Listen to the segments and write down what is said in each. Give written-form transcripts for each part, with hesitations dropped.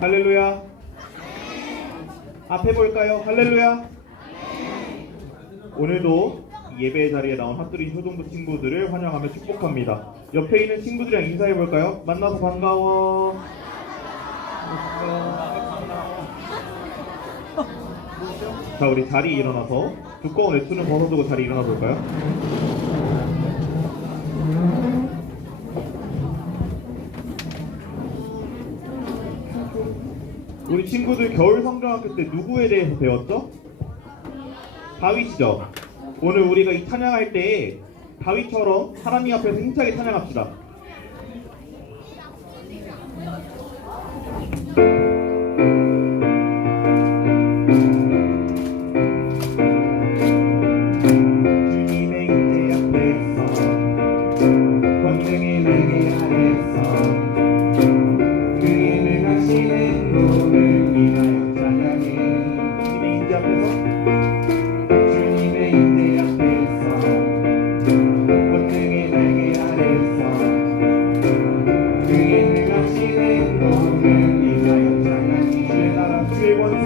할렐루야. 앞에 볼까요? 할렐루야. 오늘도 예배 자리에 나온 핫도리 효동부 친구들을 환영하며 축복합니다. 옆에 있는 친구들이랑 인사해 볼까요? 만나서 반가워. 자, 우리 자리에 일어나서 두꺼운 외투는 벗어두고 자리에 일어나 볼까요? 우리 친구들 겨울 성경학교 때 누구에 대해서 배웠죠? 다윗이죠. 오늘 우리가 이 찬양할 때 다윗처럼 하나님 앞에서 힘차게 찬양합시다. 주님의 임재 앞에서 권능의 날개 아래서 그의 능하시는 몸을 위하여 찬양해. 주님의 임재 앞에서 주님의 임재 앞에서 권능의 날개 아래서 그의 능하시는 몸을 위하여 찬양해. 주의 나라 주의 권세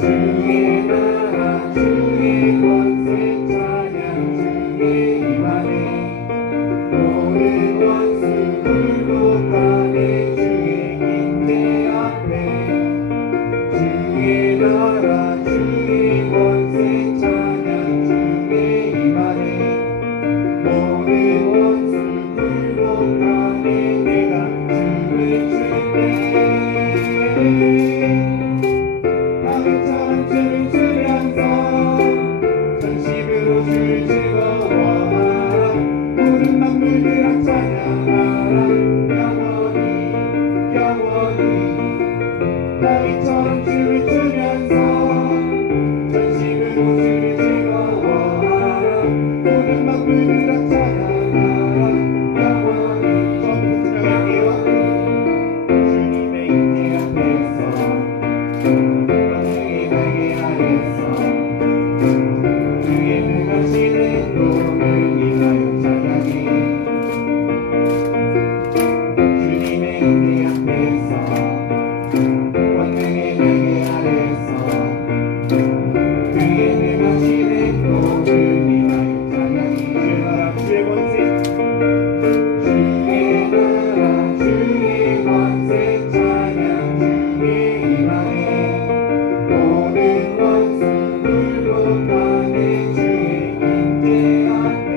주의 나라 주의 권세 찬양 주의 임하네. 모든 원수 굴복하네. 주의 임재 앞에 주의 나라 주의 권세 찬양 주의 임하네. 모든 원수 굴복하네. 내가 춤을 출때 다윗처럼 춤을 추면서 전심으로 주를 즐거워하라. 모든 만물들아 찬양하라. 영원히 영원히 다윗처럼 춤을 추면서 전심으로 주를 즐거워하라. 모든 만물들아 찬양하라. 영원히. 처음부터 찬양할게요. 주님의 임재 앞에서 권능의 날개 아래서 그의 능하시는 몸을 위하여 찬양해. 주님의 임재 앞에서 권능의 날개 아래서 그의 능하시는 몸을 위하여 찬양해. 주의 나라 주의 권세 주의 나라 주의 권세 찬양 주의 임하네. 모든 원수 굴복하네. 주의 임재 앞에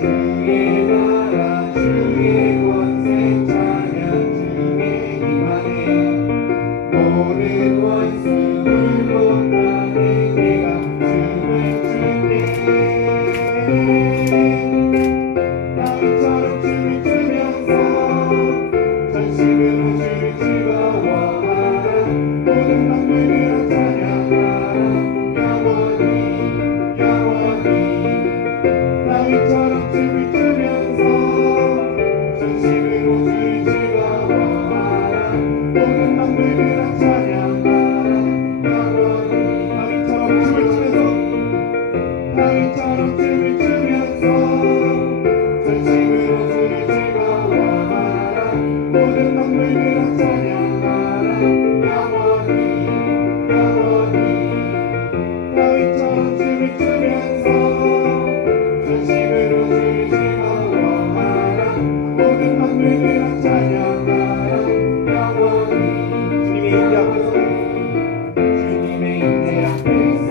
주의 나라 주의 권세 찬양 주의 임하네. 모든 원수 굴복하네. 내가 춤을 출때 다윗처럼 춤을 추면서 전심으로 주를 즐거워하라. 모든 만물들아 찬양하라. 영원히 영원히 다윗처럼 춤을 추면서 전심으로 주를 즐거워하라. 모든 만물들아 찬양하라. 영원히 다윗처럼 춤을 추면서 다윗처럼 춤을 추면서 전심으로 주를 즐거워하라. 모든 만물들아 찬양하라. 영원히 영원히 다윗처럼 춤을 추면서 전심으로 주를 즐거워하라. 모든 만물들아 찬양하라. 영원히. 주님의 임재 앞에서 주님의 임재 앞에서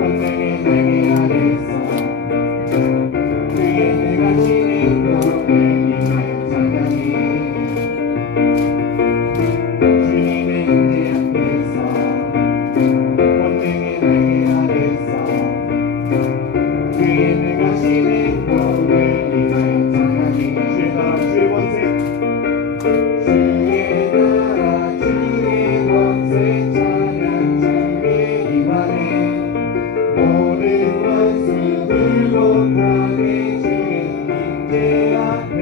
권능의 날개 아래서 그의 능하시는 몸을 위하여 찬양해. 주님의 임재 앞에서 권능의 날개 아래서 그의 능하시는 몸을 위하여 찬양해. 주의 나라 주의 권세 주의 나라 주의 권세 찬양 주의 임하네. 모든 원수 굴복하네. 주의 임재 앞에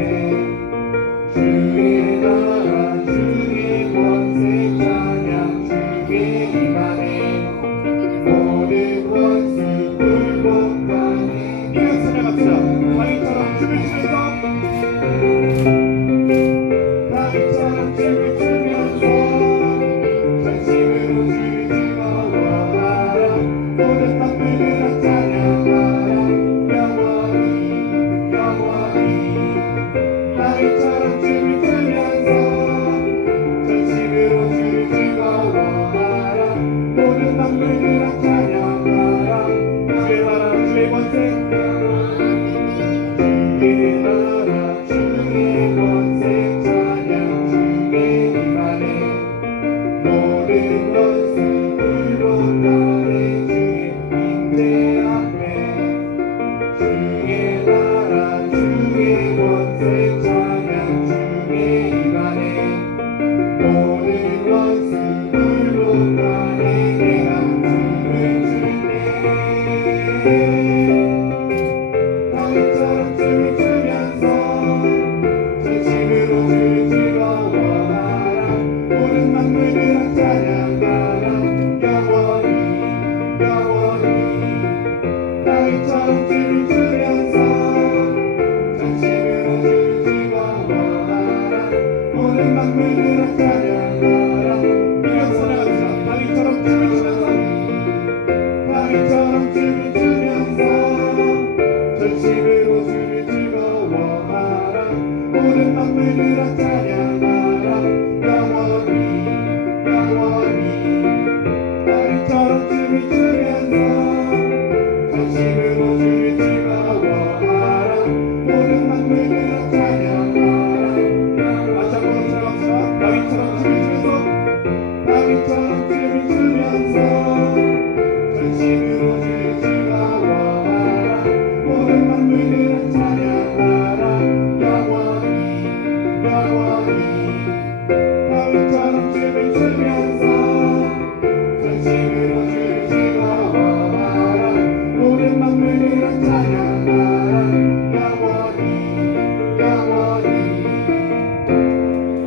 주의 나라 주의 권세 찬양 주의 임하네. 모든 원수 굴복하네. 이어 찬양합시다. 다윗처럼 춤을 추면서 다윗처럼 주의 나라 주의 권세 찬양 주의 이간에 모든 원수 굴복하네 내가 춤을 출때 다윗처럼 춤을 추면서 전심으로 주를 즐거워하라 모든 만물들아 찬양하라 영원히 다윗처럼 춤을 추면서 전심으로 주를 즐거워하라 모든 만물들아 찬양하라 이어서 나갑시다. 다윗처럼 춤을 추면서 전심으로 주를 즐거워하라 모든 만물들아 찬양하라 영원히 다윗처럼 춤을 추면서 전심으로 주를 즐거워하라 모든 만물들아 찬양하라 다시 한번 찬양합시다. 다윗처럼 춤을 추면서 전심으로 주를 즐거워하라 모든 만물들아 찬양하라 영원히 다윗처럼 춤을 추면서 전심으로 주를 즐거워하라 모든 만물들아 찬양하라 영원히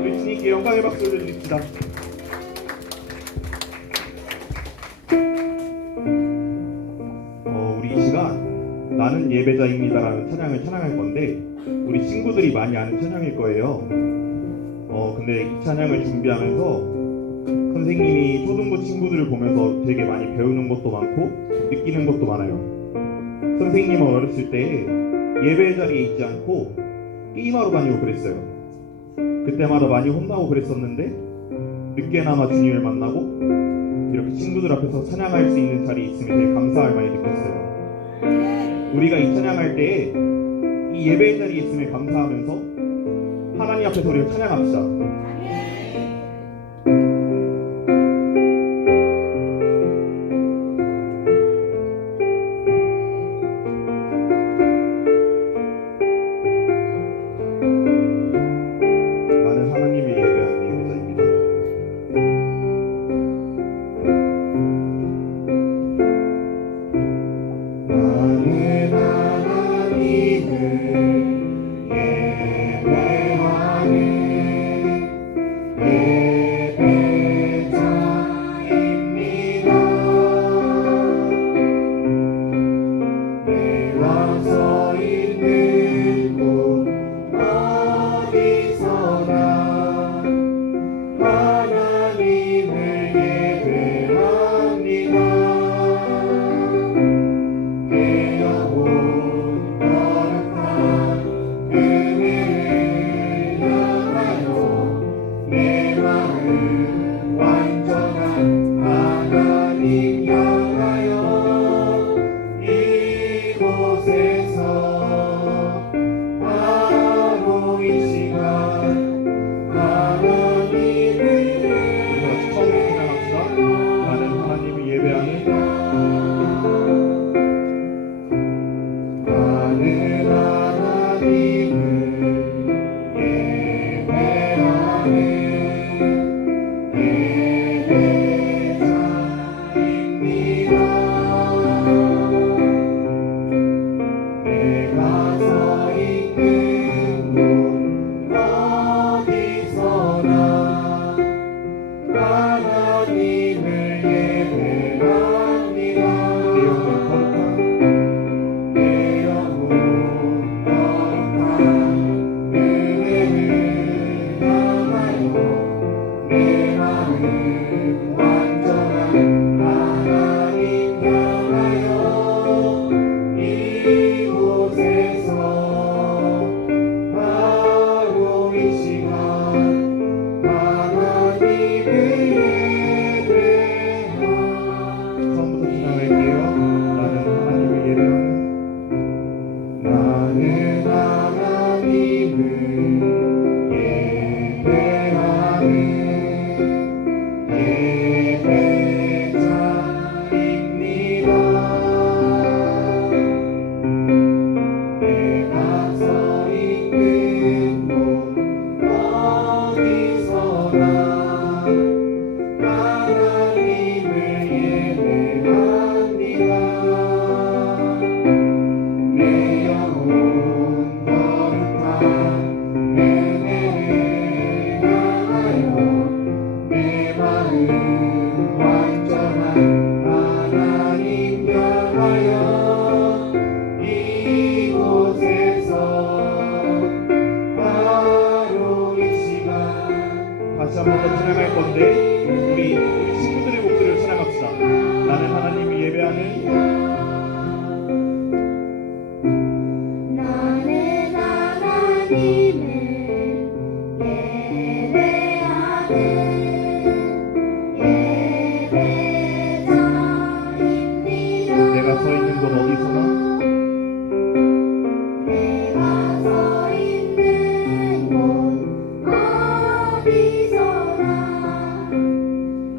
우리 주님께 영광의 박수 올려드립시다. 우리 이 시간 나는 예배자입니다라는 찬양을 찬양할 건데 우리 친구들이 많이 아는 찬양일 거예요. 근데 이 찬양을 준비하면서 선생님이 초등부 친구들을 보면서 되게 많이 배우는 것도 많고 느끼는 것도 많아요. 선생님은 어렸을 때 예배 자리에 있지 않고 게임하러 다니고 그랬어요. 그때마다 많이 혼나고 그랬었는데 늦게나마 주님을 만나고 이렇게 친구들 앞에서 찬양할 수 있는 자리에 있으면 되게 감사함을 많이 느꼈어요. 우리가 이 찬양할 때에 이 예배 자리에 있음에 감사하면서 하나님 앞에서 우리가 찬양합시다. 나는 하나님을 예배하는 예배자입니다. 나는 하나님을 한 번 더 찬양할 건데 우리 친구들의 목소리로 찬양합시다. 나는 하나님을 예배하는 나는 하나님을 예배하는 예배자입니다. 내가 서 있는 곳 어디서나 내가 서 있는 곳 어디서나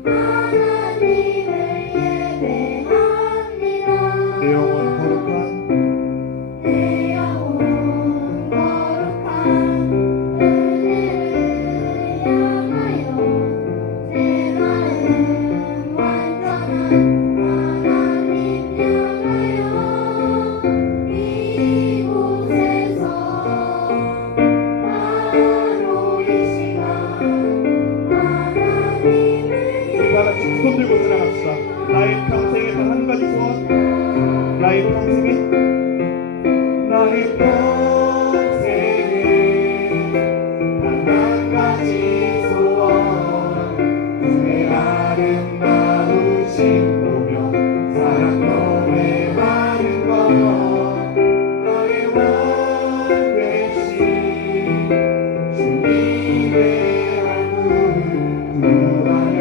하나님을 예배합니다. 내 영혼 거룩한 내 영혼 거룩한 은혜를 향하여 내 마음 완전한 하나님 향하여 이곳에서 바로 이 시간 하나님을 우리 다 같이 두 손 들고 찬양합시다. 나의 평생에 단 한 가지 소원 나의 평생에 나의 평생에 단 한 가지 소원 주의 아름다우신 보며 사랑 노래하는 것 나의 왕 되신 주님의 얼굴 구하며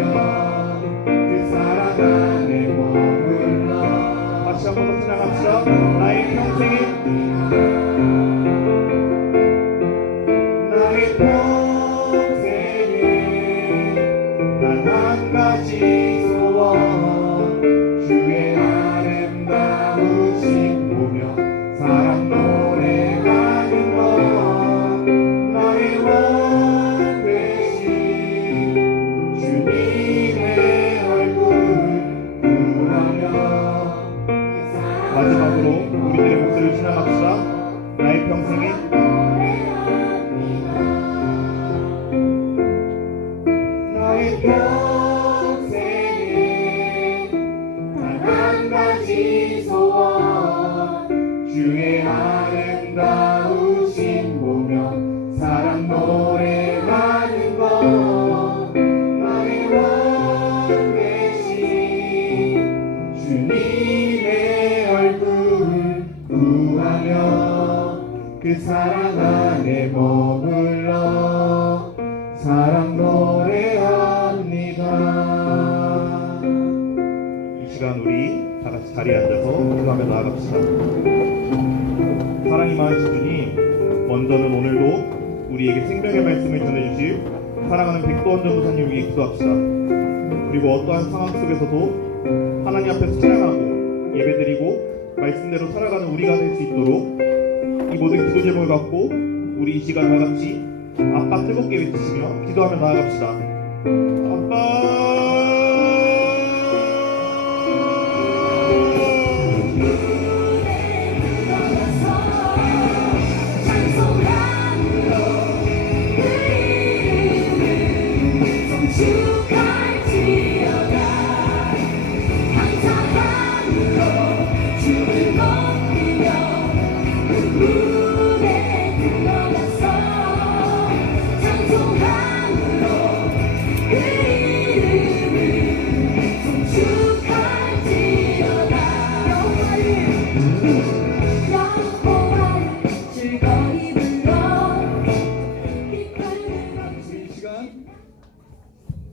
그 사랑 안에 머물러 다시 한 번 더 찬양합시다. 나의 평생에 나의 평생에 단 한 가지 소원 주의 아름다우신 보며 사랑 노래하는 것 나의 왕 되신 주님의 얼굴 구하며 마지막으로 우리들의 목소리를 찬양합시다. 나의 평생에 나의 평생에 단 한 가지 소원 주의 아름다우신 보며 사랑 노래하는 것 나의 왕 되신 주님의 얼굴 구하며 그 사랑 안에 머물러 사랑 노래합니다. 이 시간 우리 다 같이 자리에 앉아서 기도하며 나아갑시다. 사랑이 많으신 주님, 먼저는 오늘도 우리에게 생명의 말씀을 전해주실 사랑하는 백도원 전도사님 위해 기도합시다. 그리고 어떠한 상황 속에서도 하나님 앞에서 찬양하고 예배드리고 말씀대로 살아가는 우리가 될 수 있도록 이 모든 기도 제목을 갖고 우리 이 시간 다 같이 아빠 뜨겁게 외치시며 기도하며 나아갑시다. 아빠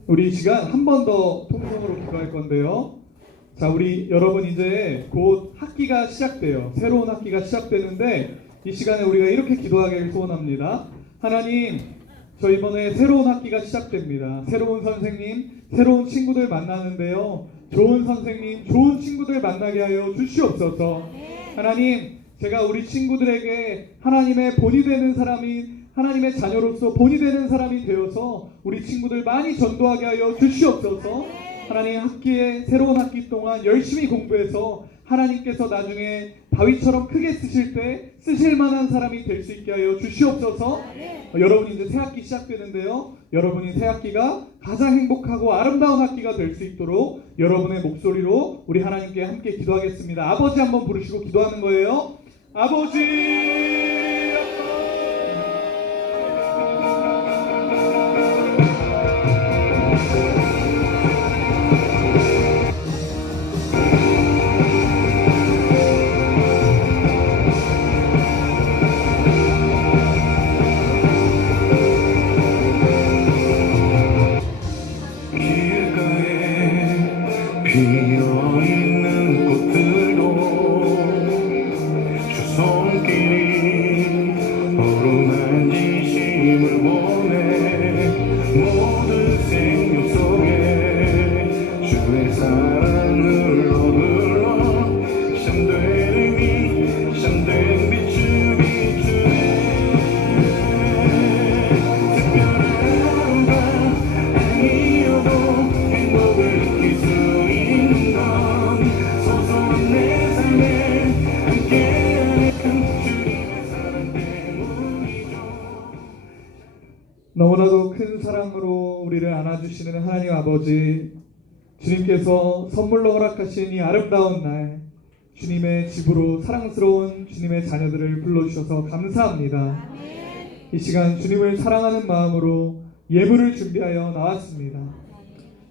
우리 이 시간 한 번 더 통성으로 기도할 건데요. 자, 우리 여러분 이제 곧 학기가 시작돼요. 새로운 학기가 시작되는데 이 시간에 우리가 이렇게 기도하기를 소원합니다. 하나님, 저 이번에 새로운 학기가 시작됩니다. 새로운 선생님, 새로운 친구들 만나는데요. 좋은 선생님, 좋은 친구들 만나게 하여 주시옵소서. 하나님, 제가 우리 친구들에게 하나님의 본이 되는 사람이 하나님의 자녀로서 본이 되는 사람이 되어서 우리 친구들 많이 전도하게 하여 주시옵소서. 하나님 학기에 새로운 학기 동안 열심히 공부해서 하나님께서 나중에 다윗처럼 크게 쓰실 때 쓰실 만한 사람이 될 수 있게 하여 주시옵소서. 여러분이 이제 새 학기 시작되는데요. 여러분이 새 학기가 가장 행복하고 아름다운 학기가 될 수 있도록 여러분의 목소리로 우리 하나님께 함께 기도하겠습니다. 아버지 한번 부르시고 기도하는 거예요. 아버지 너무나도 큰 사랑으로 우리를 안아주시는 하나님 아버지, 주님께서 선물로 허락하신 이 아름다운 날, 주님의 집으로 사랑스러운 주님의 자녀들을 불러주셔서 감사합니다. 이 시간 주님을 사랑하는 마음으로 예물을 준비하여 나왔습니다.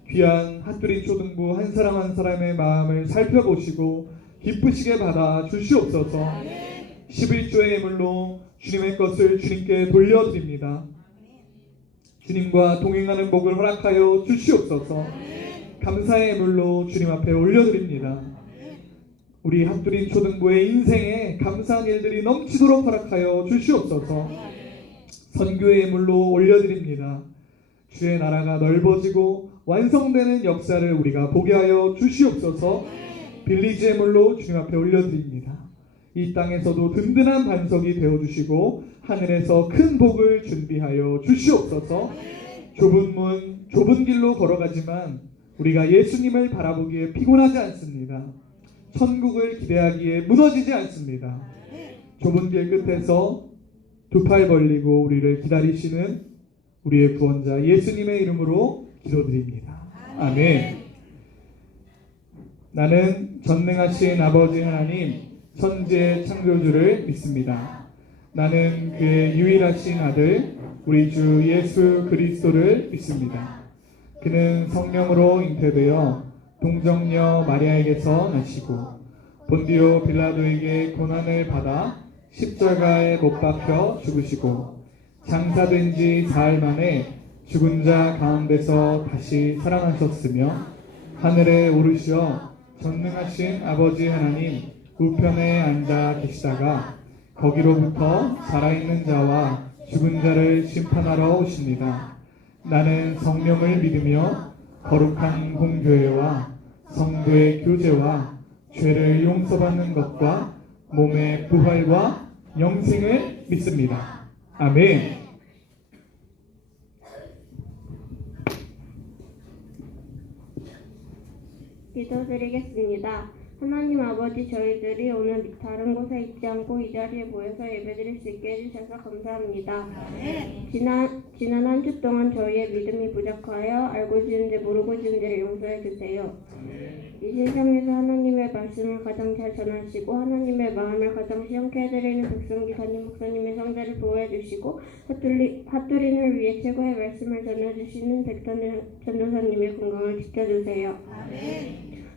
귀한 핫두리 초등부 한 사람 한 사람의 마음을 살펴보시고 기쁘시게 받아 주시옵소서. 11조의 예물로 주님의 것을 주님께 돌려드립니다. 주님과 동행하는 복을 허락하여 주시옵소서. 감사의 예물로 주님 앞에 올려드립니다. 우리 핫두리 초등부의 인생에 감사한 일들이 넘치도록 허락하여 주시옵소서. 선교의 예물로 올려드립니다. 주의 나라가 넓어지고 완성되는 역사를 우리가 보게 하여 주시옵소서. 빌리지 예물로 주님 앞에 올려드립니다. 이 땅에서도 든든한 반석이 되어주시고 하늘에서 큰 복을 준비하여 주시옵소서. 좁은 문, 좁은 길로 걸어가지만 우리가 예수님을 바라보기에 피곤하지 않습니다. 천국을 기대하기에 무너지지 않습니다. 좁은 길 끝에서 두 팔 벌리고 우리를 기다리시는 우리의 구원자 예수님의 이름으로 기도드립니다. 아멘. 나는 전능하신 아버지 하나님, 천지의 창조주를 믿습니다. 나는 그의 유일하신 아들 우리 주 예수 그리스도를 믿습니다. 그는 성령으로 잉태되어 동정녀 마리아에게서 나시고 본디오 빌라도에게 고난을 받아 십자가에 못 박혀 죽으시고 장사된 지 사흘 만에 죽은 자 가운데서 다시 살아나셨으며 하늘에 오르시어 전능하신 아버지 하나님 우편에 앉아 계시다가 거기로부터 살아있는 자와 죽은 자를 심판하러 오십니다. 나는 성령을 믿으며 거룩한 공교회와 성도의 교제와 죄를 용서받는 것과 몸의 부활과 영생을 믿습니다. 아멘. 기도드리겠습니다. 하나님 아버지, 저희들이 오늘 다른 곳에 있지 않고 이 자리에 모여서 예배드릴 수 있게 해주셔서 감사합니다. 지난 한 주 동안 저희의 믿음이 부족하여 알고 지은지 모르고 지은지를 용서해 주세요. 이 세상에서 하나님의 말씀을 가장 잘 전하시고 하나님의 마음을 가장 시원케 해드리는 백성 기사님 목사님의 성자를 보호해 주시고 핫두린을 위해 최고의 말씀을 전해주시는 백선 전도사님의 건강을 지켜주세요.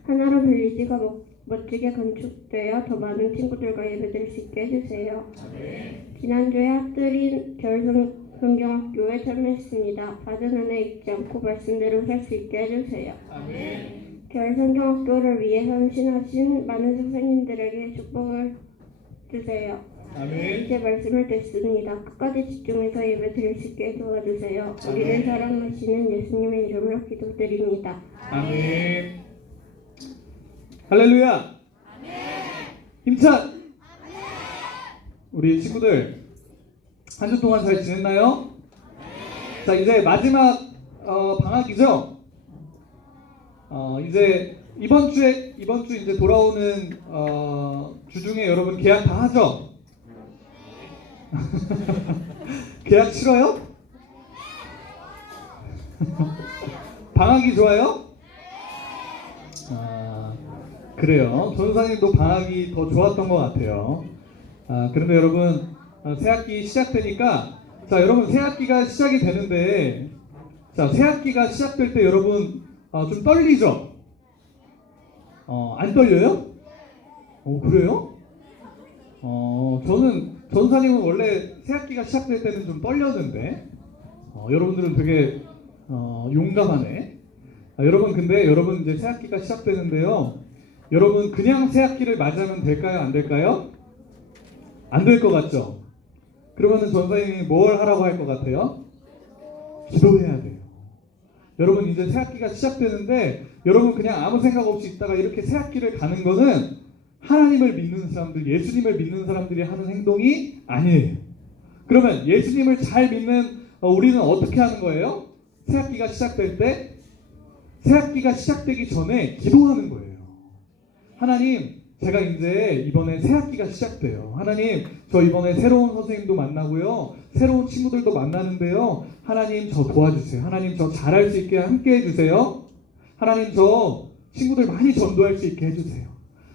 하나로 빌리지가 멋지게 건축되어 더 많은 친구들과 예배드릴 수 있게 해주세요. 지난주에 핫두린 겨울성경학교에 참여했습니다. 받은 은혜 잊지 않고 말씀대로 살 수 있게 해주세요. 겨울성경학교를 위해 헌신하신 많은 선생님들에게 축복을 주세요. 이제 말씀을 듣습니다. 끝까지 집중해서 예배 드릴 수 있게 도와주세요. 우리를 사랑하시는 예수님의 이름으로 기도드립니다. 아멘. 할렐루야. 힘찬. 우리 친구들 한 주 동안 잘 지냈나요? 자, 이제 마지막 방학이죠? 이제 이번 주 이제 돌아오는 주 중에 여러분 계약 다 하죠? 계약 싫어요? 방학이 좋아요? 그래요. 전사님도 방학이 더 좋았던 것 같아요. 그런데 여러분 새학기 시작되니까 자 여러분 새학기가 시작이 되는데 자 새학기가 시작될 때 여러분 좀 떨리죠? 안 떨려요? 그래요? 저는 전사님은 원래 새학기가 시작될 때는 좀 떨렸는데 여러분들은 되게 용감하네. 여러분 근데 여러분 이제 새학기가 시작되는데요. 여러분 그냥 새학기를 맞이하면 될까요? 안 될까요? 안 될 것 같죠? 그러면은 전사님이 뭘 하라고 할 것 같아요? 기도해야 돼요. 여러분 이제 새학기가 시작되는데 여러분 그냥 아무 생각 없이 있다가 이렇게 새학기를 가는 거는 하나님을 믿는 사람들, 예수님을 믿는 사람들이 하는 행동이 아니에요. 그러면 예수님을 잘 믿는 우리는 어떻게 하는 거예요? 새학기가 시작될 때 새학기가 시작되기 전에 기도하는 거예요. 하나님, 제가 이제 이번에 새 학기가 시작돼요. 하나님, 저 이번에 새로운 선생님도 만나고요. 새로운 친구들도 만나는데요. 하나님, 저 도와주세요. 하나님, 저 잘할 수 있게 함께 해주세요. 하나님, 저 친구들 많이 전도할 수 있게 해주세요.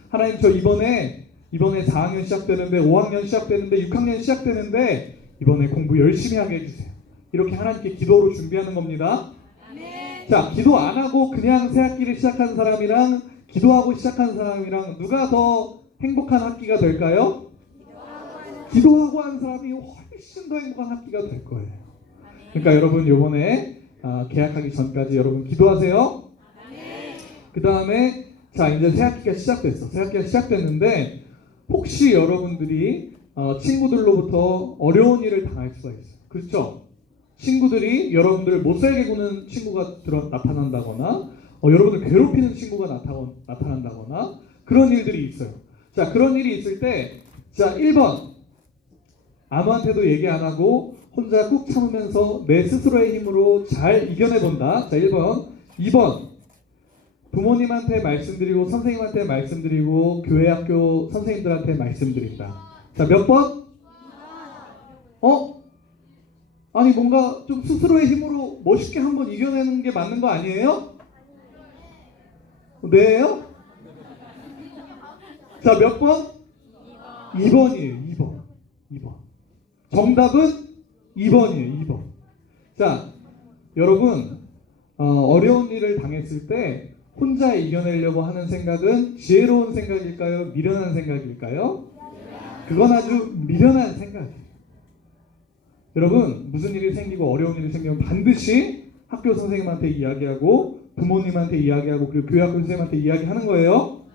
하나님, 저 이번에 4학년 시작되는데, 5학년 시작되는데, 6학년 시작되는데, 이번에 공부 열심히 하게 해주세요. 이렇게 하나님께 기도로 준비하는 겁니다. 자, 기도 안 하고 그냥 새 학기를 시작한 사람이랑 기도하고 시작한 사람이랑 누가 더 행복한 학기가 될까요? 기도하고 한 사람이 훨씬 더 행복한 학기가 될 거예요. 그러니까 여러분 이번에 개학하기 전까지 여러분 기도하세요. 그 다음에 자 이제 새 학기가 시작됐어. 새 학기가 시작됐는데 혹시 여러분들이 친구들로부터 어려운 일을 당할 수가 있어요. 그렇죠? 친구들이 여러분들을 못살게 구는 친구가 나타난다거나 여러분을 괴롭히는 친구가 나타난다거나 그런 일들이 있어요. 자, 그런 일이 있을 때 자, 1번 아무한테도 얘기 안 하고 혼자 꾹 참으면서 내 스스로의 힘으로 잘 이겨내본다. 자, 1번. 2번 부모님한테 말씀드리고 선생님한테 말씀드리고 교회 학교 선생님들한테 말씀드린다. 자, 몇 번? 아니 뭔가 좀 스스로의 힘으로 멋있게 한번 이겨내는 게 맞는 거 아니에요? 네요? 자, 몇 번? 2번이에요. 2번. 정답은 2번이에요. 2번. 자, 여러분 어려운 일을 당했을 때 혼자 이겨내려고 하는 생각은 지혜로운 생각일까요? 미련한 생각일까요? 그건 아주 미련한 생각이에요. 여러분 무슨 일이 생기고 어려운 일이 생기면 반드시 학교 선생님한테 이야기하고 부모님한테 이야기하고 그리고 교회학교 선생님한테 이야기하는 거예요.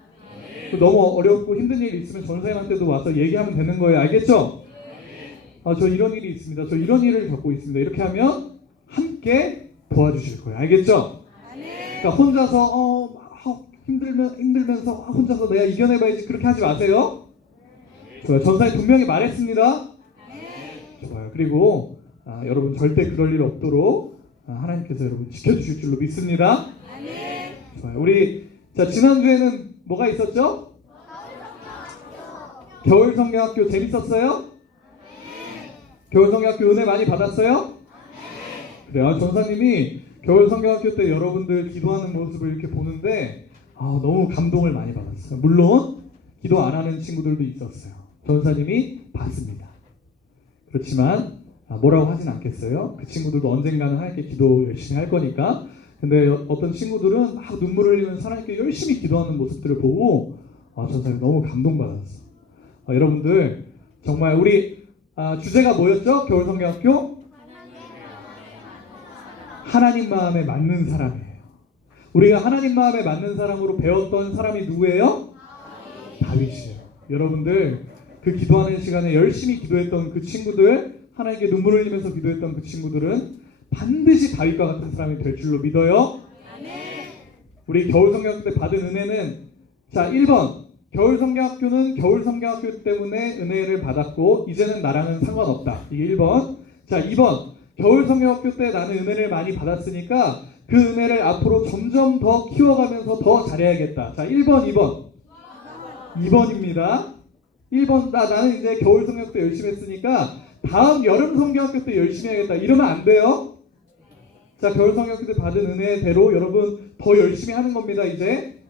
너무 어렵고 힘든 일이 있으면 전선생님한테도 와서 얘기하면 되는 거예요. 알겠죠? 저 이런 일이 있습니다. 저 이런 일을 겪고 있습니다. 이렇게 하면 함께 도와주실 거예요. 알겠죠? 그러니까 혼자서 힘들면서 혼자서 내가 이겨내봐야지 그렇게 하지 마세요. 좋아요. 전사님 분명히 말했습니다. 좋아요. 그리고 여러분 절대 그럴 일 없도록 하나님께서 여러분 지켜주실 줄로 믿습니다. 좋아요. 우리 자 지난주에는 뭐가 있었죠? 겨울 성경학교 재밌었어요? 겨울 성경학교 은혜 많이 받았어요? 그래요. 전사님이 겨울 성경학교 때 여러분들 기도하는 모습을 이렇게 보는데 너무 감동을 많이 받았어요. 물론 기도 안 하는 친구들도 있었어요. 전사님이 봤습니다. 그렇지만 뭐라고 하진 않겠어요. 그 친구들도 언젠가는 하나님께 기도 열심히 할 거니까. 근데 어떤 친구들은 막 눈물을 흘리면서 하나님께 열심히 기도하는 모습들을 보고 전사님 너무 감동받았어요. 여러분들 정말 우리 주제가 뭐였죠? 겨울 성경학교? 하나님 마음에 맞는 사람이에요. 우리가 하나님 마음에 맞는 사람으로 배웠던 사람이 누구예요? 다윗이에요. 여러분들 그 기도하는 시간에 열심히 기도했던 그 친구들, 하나님께 눈물을 흘리면서 기도했던 그 친구들은 반드시 다윗과 같은 사람이 될 줄로 믿어요. 우리 겨울 성경학교 때 받은 은혜는 자 1번 겨울 성경학교는 겨울 성경학교 때문에 은혜를 받았고 이제는 나랑은 상관없다. 이게 1번. 자 2번 겨울 성경학교 때 나는 은혜를 많이 받았으니까 그 은혜를 앞으로 점점 더 키워가면서 더 잘해야겠다. 자 1번 2번입니다. 1번 나는 이제 겨울 성경학교 때 열심히 했으니까 다음 여름 성경학교 때 열심히 해야겠다. 이러면 안 돼요. 자 겨울 성경학교 때 받은 은혜대로 여러분 더 열심히 하는 겁니다. 이제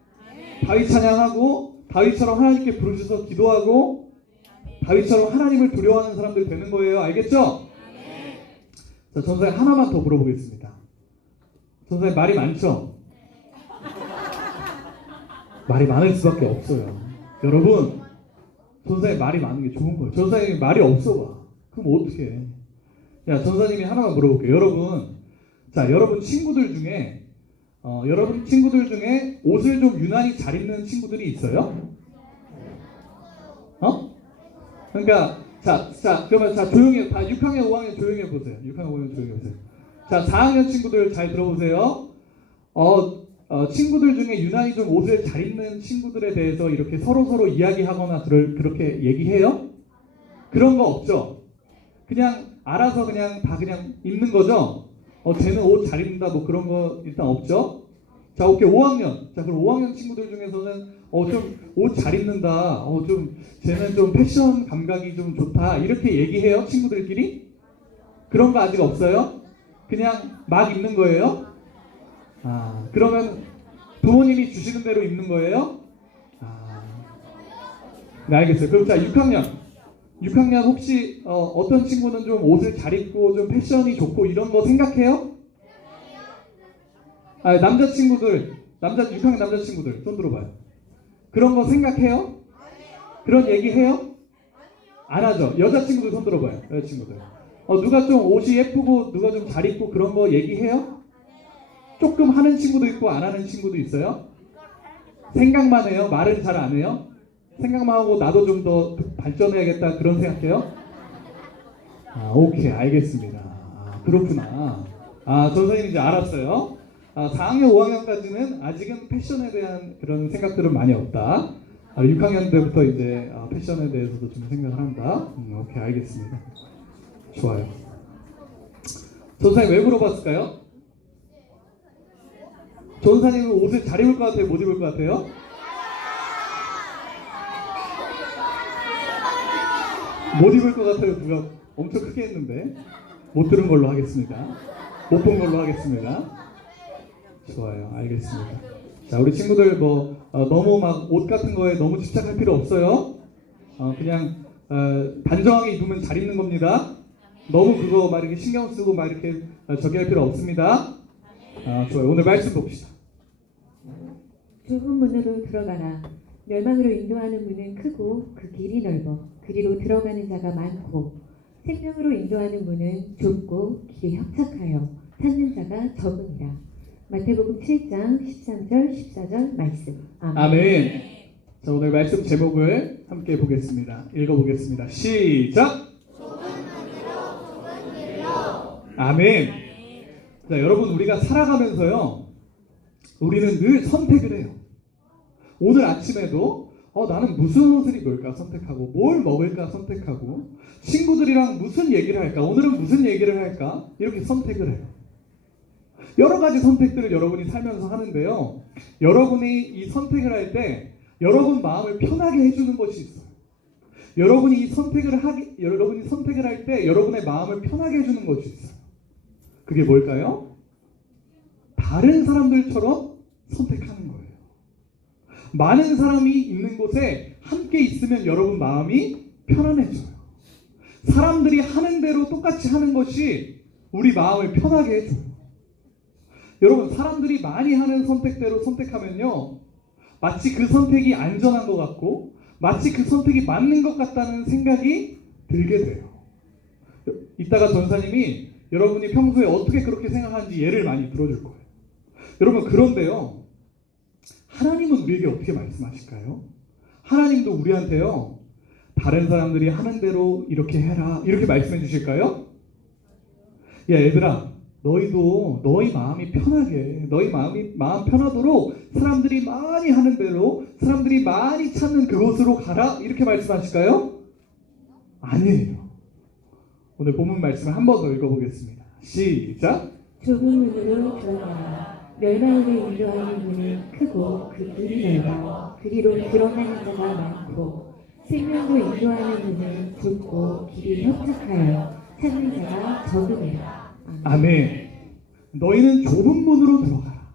다윗 찬양하고 다윗처럼 하나님께 부르셔서 기도하고 다윗처럼 하나님을 두려워하는 사람들 되는 거예요. 알겠죠? 자 전사님 하나만 더 물어보겠습니다. 전사님 말이 많죠? 말이 많을 수밖에 없어요. 여러분 전사님 말이 많은 게 좋은 거예요. 전사님이 말이 없어 봐. 그럼 어떻게 해? 야 전사님이 하나만 물어볼게요. 여러분 친구들 중에 옷을 좀 유난히 잘 입는 친구들이 있어요? 그러니까 그러면 조용히 다 6학년 5학년 조용히 해보세요. 6학년 5학년 조용히 해보세요. 자 4학년 친구들 잘 들어보세요. 친구들 중에 유난히 좀 옷을 잘 입는 친구들에 대해서 이렇게 서로 이야기하거나 그렇게 얘기해요? 그런 거 없죠? 그냥 알아서 그냥 다 그냥 입는 거죠? 쟤는 옷 잘 입는다 뭐 그런 거 일단 없죠? 자 오케이 5학년. 자 그럼 5학년 친구들 중에서는 좀 옷 잘 입는다. 좀 쟤는 좀 패션 감각이 좀 좋다. 이렇게 얘기해요, 친구들끼리? 그런 거 아직 없어요? 그냥 막 입는 거예요? 그러면 부모님이 주시는 대로 입는 거예요? 네, 알겠어요. 그럼 자, 6학년 혹시 어떤 친구는 좀 옷을 잘 입고 좀 패션이 좋고 이런 거 생각해요? 남자친구들, 6학년 남자친구들 손 들어봐요. 그런 거 생각해요? 그런 얘기 해요? 안 하죠. 여자친구들 손 들어봐요. 여자친구들. 누가 좀 옷이 예쁘고 누가 좀 잘 입고 그런 거 얘기해요? 조금 하는 친구도 있고 안 하는 친구도 있어요? 생각만 해요? 말은 잘 안 해요? 생각만 하고 나도 좀 더 발전해야겠다 그런 생각해요? 오케이, 알겠습니다. 그렇구나. 전선생님 이제 알았어요. 4학년, 5학년까지는 아직은 패션에 대한 그런 생각들은 많이 없다. 6학년 때부터 이제 패션에 대해서도 좀 생각을 한다. 오케이, 알겠습니다. 좋아요. 전사님 왜 물어봤을까요? 전사님은 옷을 잘 입을 것 같아요? 못 입을 것 같아요? 못 입을 것 같아요. 누가 엄청 크게 했는데 못 들은 걸로 하겠습니다. 못 본 걸로 하겠습니다. 좋아요, 알겠습니다. 자, 우리 친구들 너무 막 옷 같은 거에 너무 집착할 필요 없어요. 그냥 단정하게 입으면 잘 입는 겁니다. 너무 그거 막 이렇게 신경 쓰고 막 이렇게 저기 할 필요 없습니다. 좋아요. 오늘 말씀 봅시다. 좁은 문으로 들어가라. 멸망으로 인도하는 문은 크고 그 길이 넓어 그리로 들어가는 자가 많고 생명으로 인도하는 문은 좁고 길이 협착하여 찾는 자가 적으니라. 마태복음 7장 13절 14절 말씀. 아멘. 자, 오늘 말씀 제목을 함께 보겠습니다. 읽어보겠습니다. 시작. 아멘. 자, 여러분, 우리가 살아가면서요, 우리는 늘 선택을 해요. 오늘 아침에도 나는 무슨 옷을 입을까 선택하고, 뭘 먹을까 선택하고, 친구들이랑 무슨 얘기를 할까, 오늘은 무슨 얘기를 할까, 이렇게 선택을 해요. 여러 가지 선택들을 여러분이 살면서 하는데요, 여러분이 이 선택을 할 때 여러분 마음을 편하게 해주는 것이 있어요. 여러분이 선택을 할 때 여러분의 마음을 편하게 해주는 것이 있어요. 그게 뭘까요? 다른 사람들처럼 선택하는 거예요. 많은 사람이 있는 곳에 함께 있으면 여러분 마음이 편안해져요. 사람들이 하는 대로 똑같이 하는 것이 우리 마음을 편하게 해줘요. 여러분, 사람들이 많이 하는 선택대로 선택하면요, 마치 그 선택이 안전한 것 같고 마치 그 선택이 맞는 것 같다는 생각이 들게 돼요. 이따가 전사님이 여러분이 평소에 어떻게 그렇게 생각하는지 예를 많이 들어줄 거예요. 여러분, 그런데요, 하나님은 우리에게 어떻게 말씀하실까요? 하나님도 우리한테요, 다른 사람들이 하는 대로 이렇게 해라, 이렇게 말씀해 주실까요? 야, 얘들아, 너희도 너희 마음이 편하게, 너희 마음 편하도록 사람들이 많이 하는 대로, 사람들이 많이 찾는 그곳으로 가라, 이렇게 말씀하실까요? 아니에요. 오늘 본문 말씀을 한 번 더 읽어보겠습니다. 시작. 좁은 문으로 들어가라. 멸망으로 인도하는 문은 크고 그 길이 넓어 그리로 들어가는 자가 많고 생명으로 인도하는 문은 좁고 길이 협착하여 찾는 자가 적으니라. 아멘. 너희는 좁은 문으로 들어가라.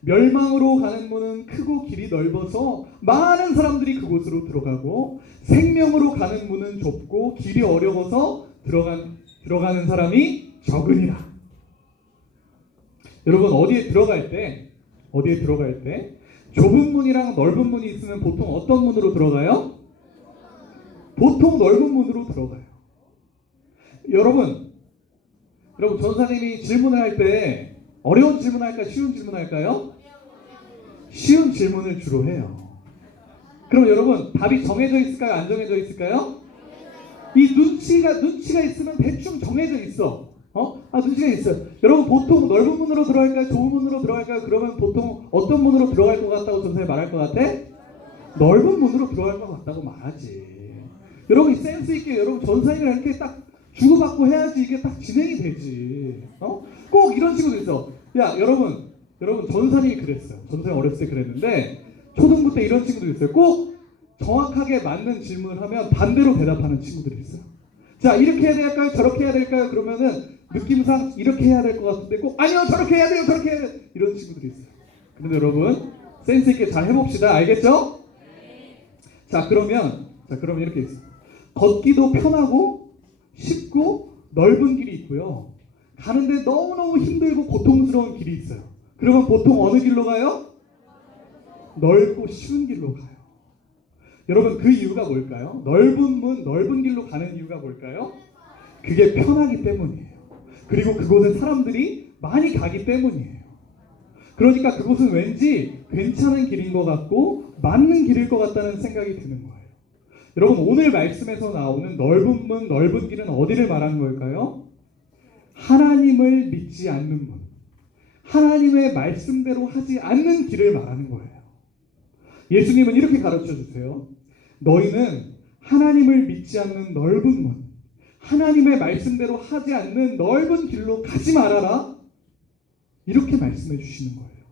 멸망으로 가는 문은 크고 길이 넓어서 많은 사람들이 그곳으로 들어가고, 생명으로 가는 문은 좁고 길이 어려워서 들어가는 사람이 적으니라. 여러분, 어디에 들어갈 때 좁은 문이랑 넓은 문이 있으면 보통 어떤 문으로 들어가요? 보통 넓은 문으로 들어가요. 여러분, 전사님이 질문을 할 때 어려운 질문 할까요? 쉬운 질문 할까요? 쉬운 질문을 주로 해요. 그럼 여러분, 답이 정해져 있을까요? 안 정해져 있을까요? 이 눈치가 있으면 대충 정해져 있어. 눈치가 있어요. 여러분, 보통 넓은 문으로 들어갈까요? 좁은 문으로 들어갈까요? 그러면 보통 어떤 문으로 들어갈 것 같다고 전사님이 말할 것 같아? 넓은 문으로 들어갈 것 같다고 말하지. 여러분, 센스 있게 여러분 전사님이랑 이렇게 딱 주고받고 해야지 이게 딱 진행이 되지. 꼭 이런 식으로 있어. 야, 여러분 전사님이 그랬어요. 전사님 어렸을 때 그랬는데, 초등부 때 이런 친구들 있어요. 꼭 정확하게 맞는 질문을 하면 반대로 대답하는 친구들이 있어야 자, 이렇게 해야 될까요? 저렇게 해야 될까요? 그러면은 느낌상 이렇게 해야 될 것 같은데 꼭 아니요, 저렇게 해야 돼요, 저렇게 해야 돼요. 이런 친구들이 있어요. 근데 여러분 센스 있게 잘 해봅시다. 알겠죠? 자, 그러면 이렇게 있어요. 걷기도 편하고 쉽고 넓은 길이 있고요. 가는데 너무너무 힘들고 고통스러운 길이 있어요. 그러면 보통 어느 길로 가요? 넓고 쉬운 길로 가요. 여러분 그 이유가 뭘까요? 넓은 문, 넓은 길로 가는 이유가 뭘까요? 그게 편하기 때문이에요. 그리고 그곳에 사람들이 많이 가기 때문이에요. 그러니까 그곳은 왠지 괜찮은 길인 것 같고 맞는 길일 것 같다는 생각이 드는 거예요. 여러분 오늘 말씀에서 나오는 넓은 문, 넓은 길은 어디를 말하는 걸까요? 하나님을 믿지 않는 문, 하나님의 말씀대로 하지 않는 길을 말하는 거예요. 예수님은 이렇게 가르쳐 주세요. 너희는 하나님을 믿지 않는 넓은 문, 하나님의 말씀대로 하지 않는 넓은 길로 가지 말아라. 이렇게 말씀해 주시는 거예요.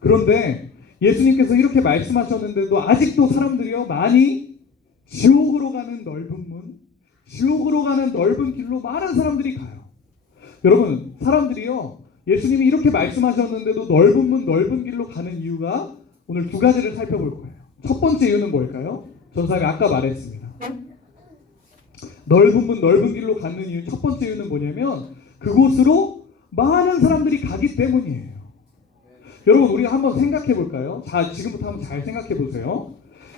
그런데 예수님께서 이렇게 말씀하셨는데도 아직도 사람들이요 많이 지옥으로 가는 넓은 문, 지옥으로 가는 넓은 길로 많은 사람들이 가요. 여러분 사람들이요 예수님이 이렇게 말씀하셨는데도 넓은 문, 넓은 길로 가는 이유가 오늘 두 가지를 살펴볼 거예요. 첫 번째 이유는 뭘까요? 전사님이 아까 말했습니다. 넓은 문, 넓은 길로 가는 이유 첫 번째 이유는 뭐냐면 그곳으로 많은 사람들이 가기 때문이에요. 여러분 우리가 한번 생각해 볼까요? 자, 지금부터 한번 잘 생각해 보세요.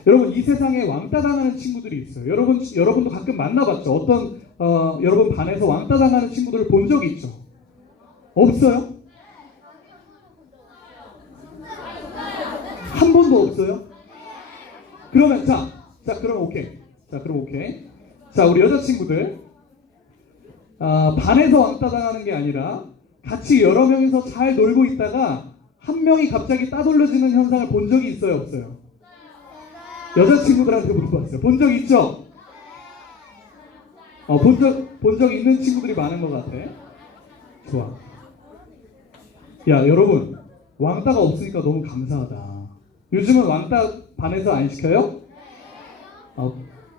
여러분 이 세상에 왕따 당하는 친구들이 있어요. 여러분도 가끔 만나봤죠? 어떤 여러분 반에서 왕따 당하는 친구들을 본 적이 있죠? 없어요? 한 번도 없어요? 그러면 그럼 오케이. 자, 우리 여자친구들 반에서 왕따 당하는 게 아니라 같이 여러 명이서 잘 놀고 있다가 한 명이 갑자기 따돌려지는 현상을 본 적이 있어요, 없어요? 여자친구들한테 물어봤어요. 본 적 있죠? 본 적 있는 친구들이 많은 것 같아. 좋아. 야, 여러분 왕따가 없으니까 너무 감사하다. 요즘은 왕따 반에서 안 시켜요?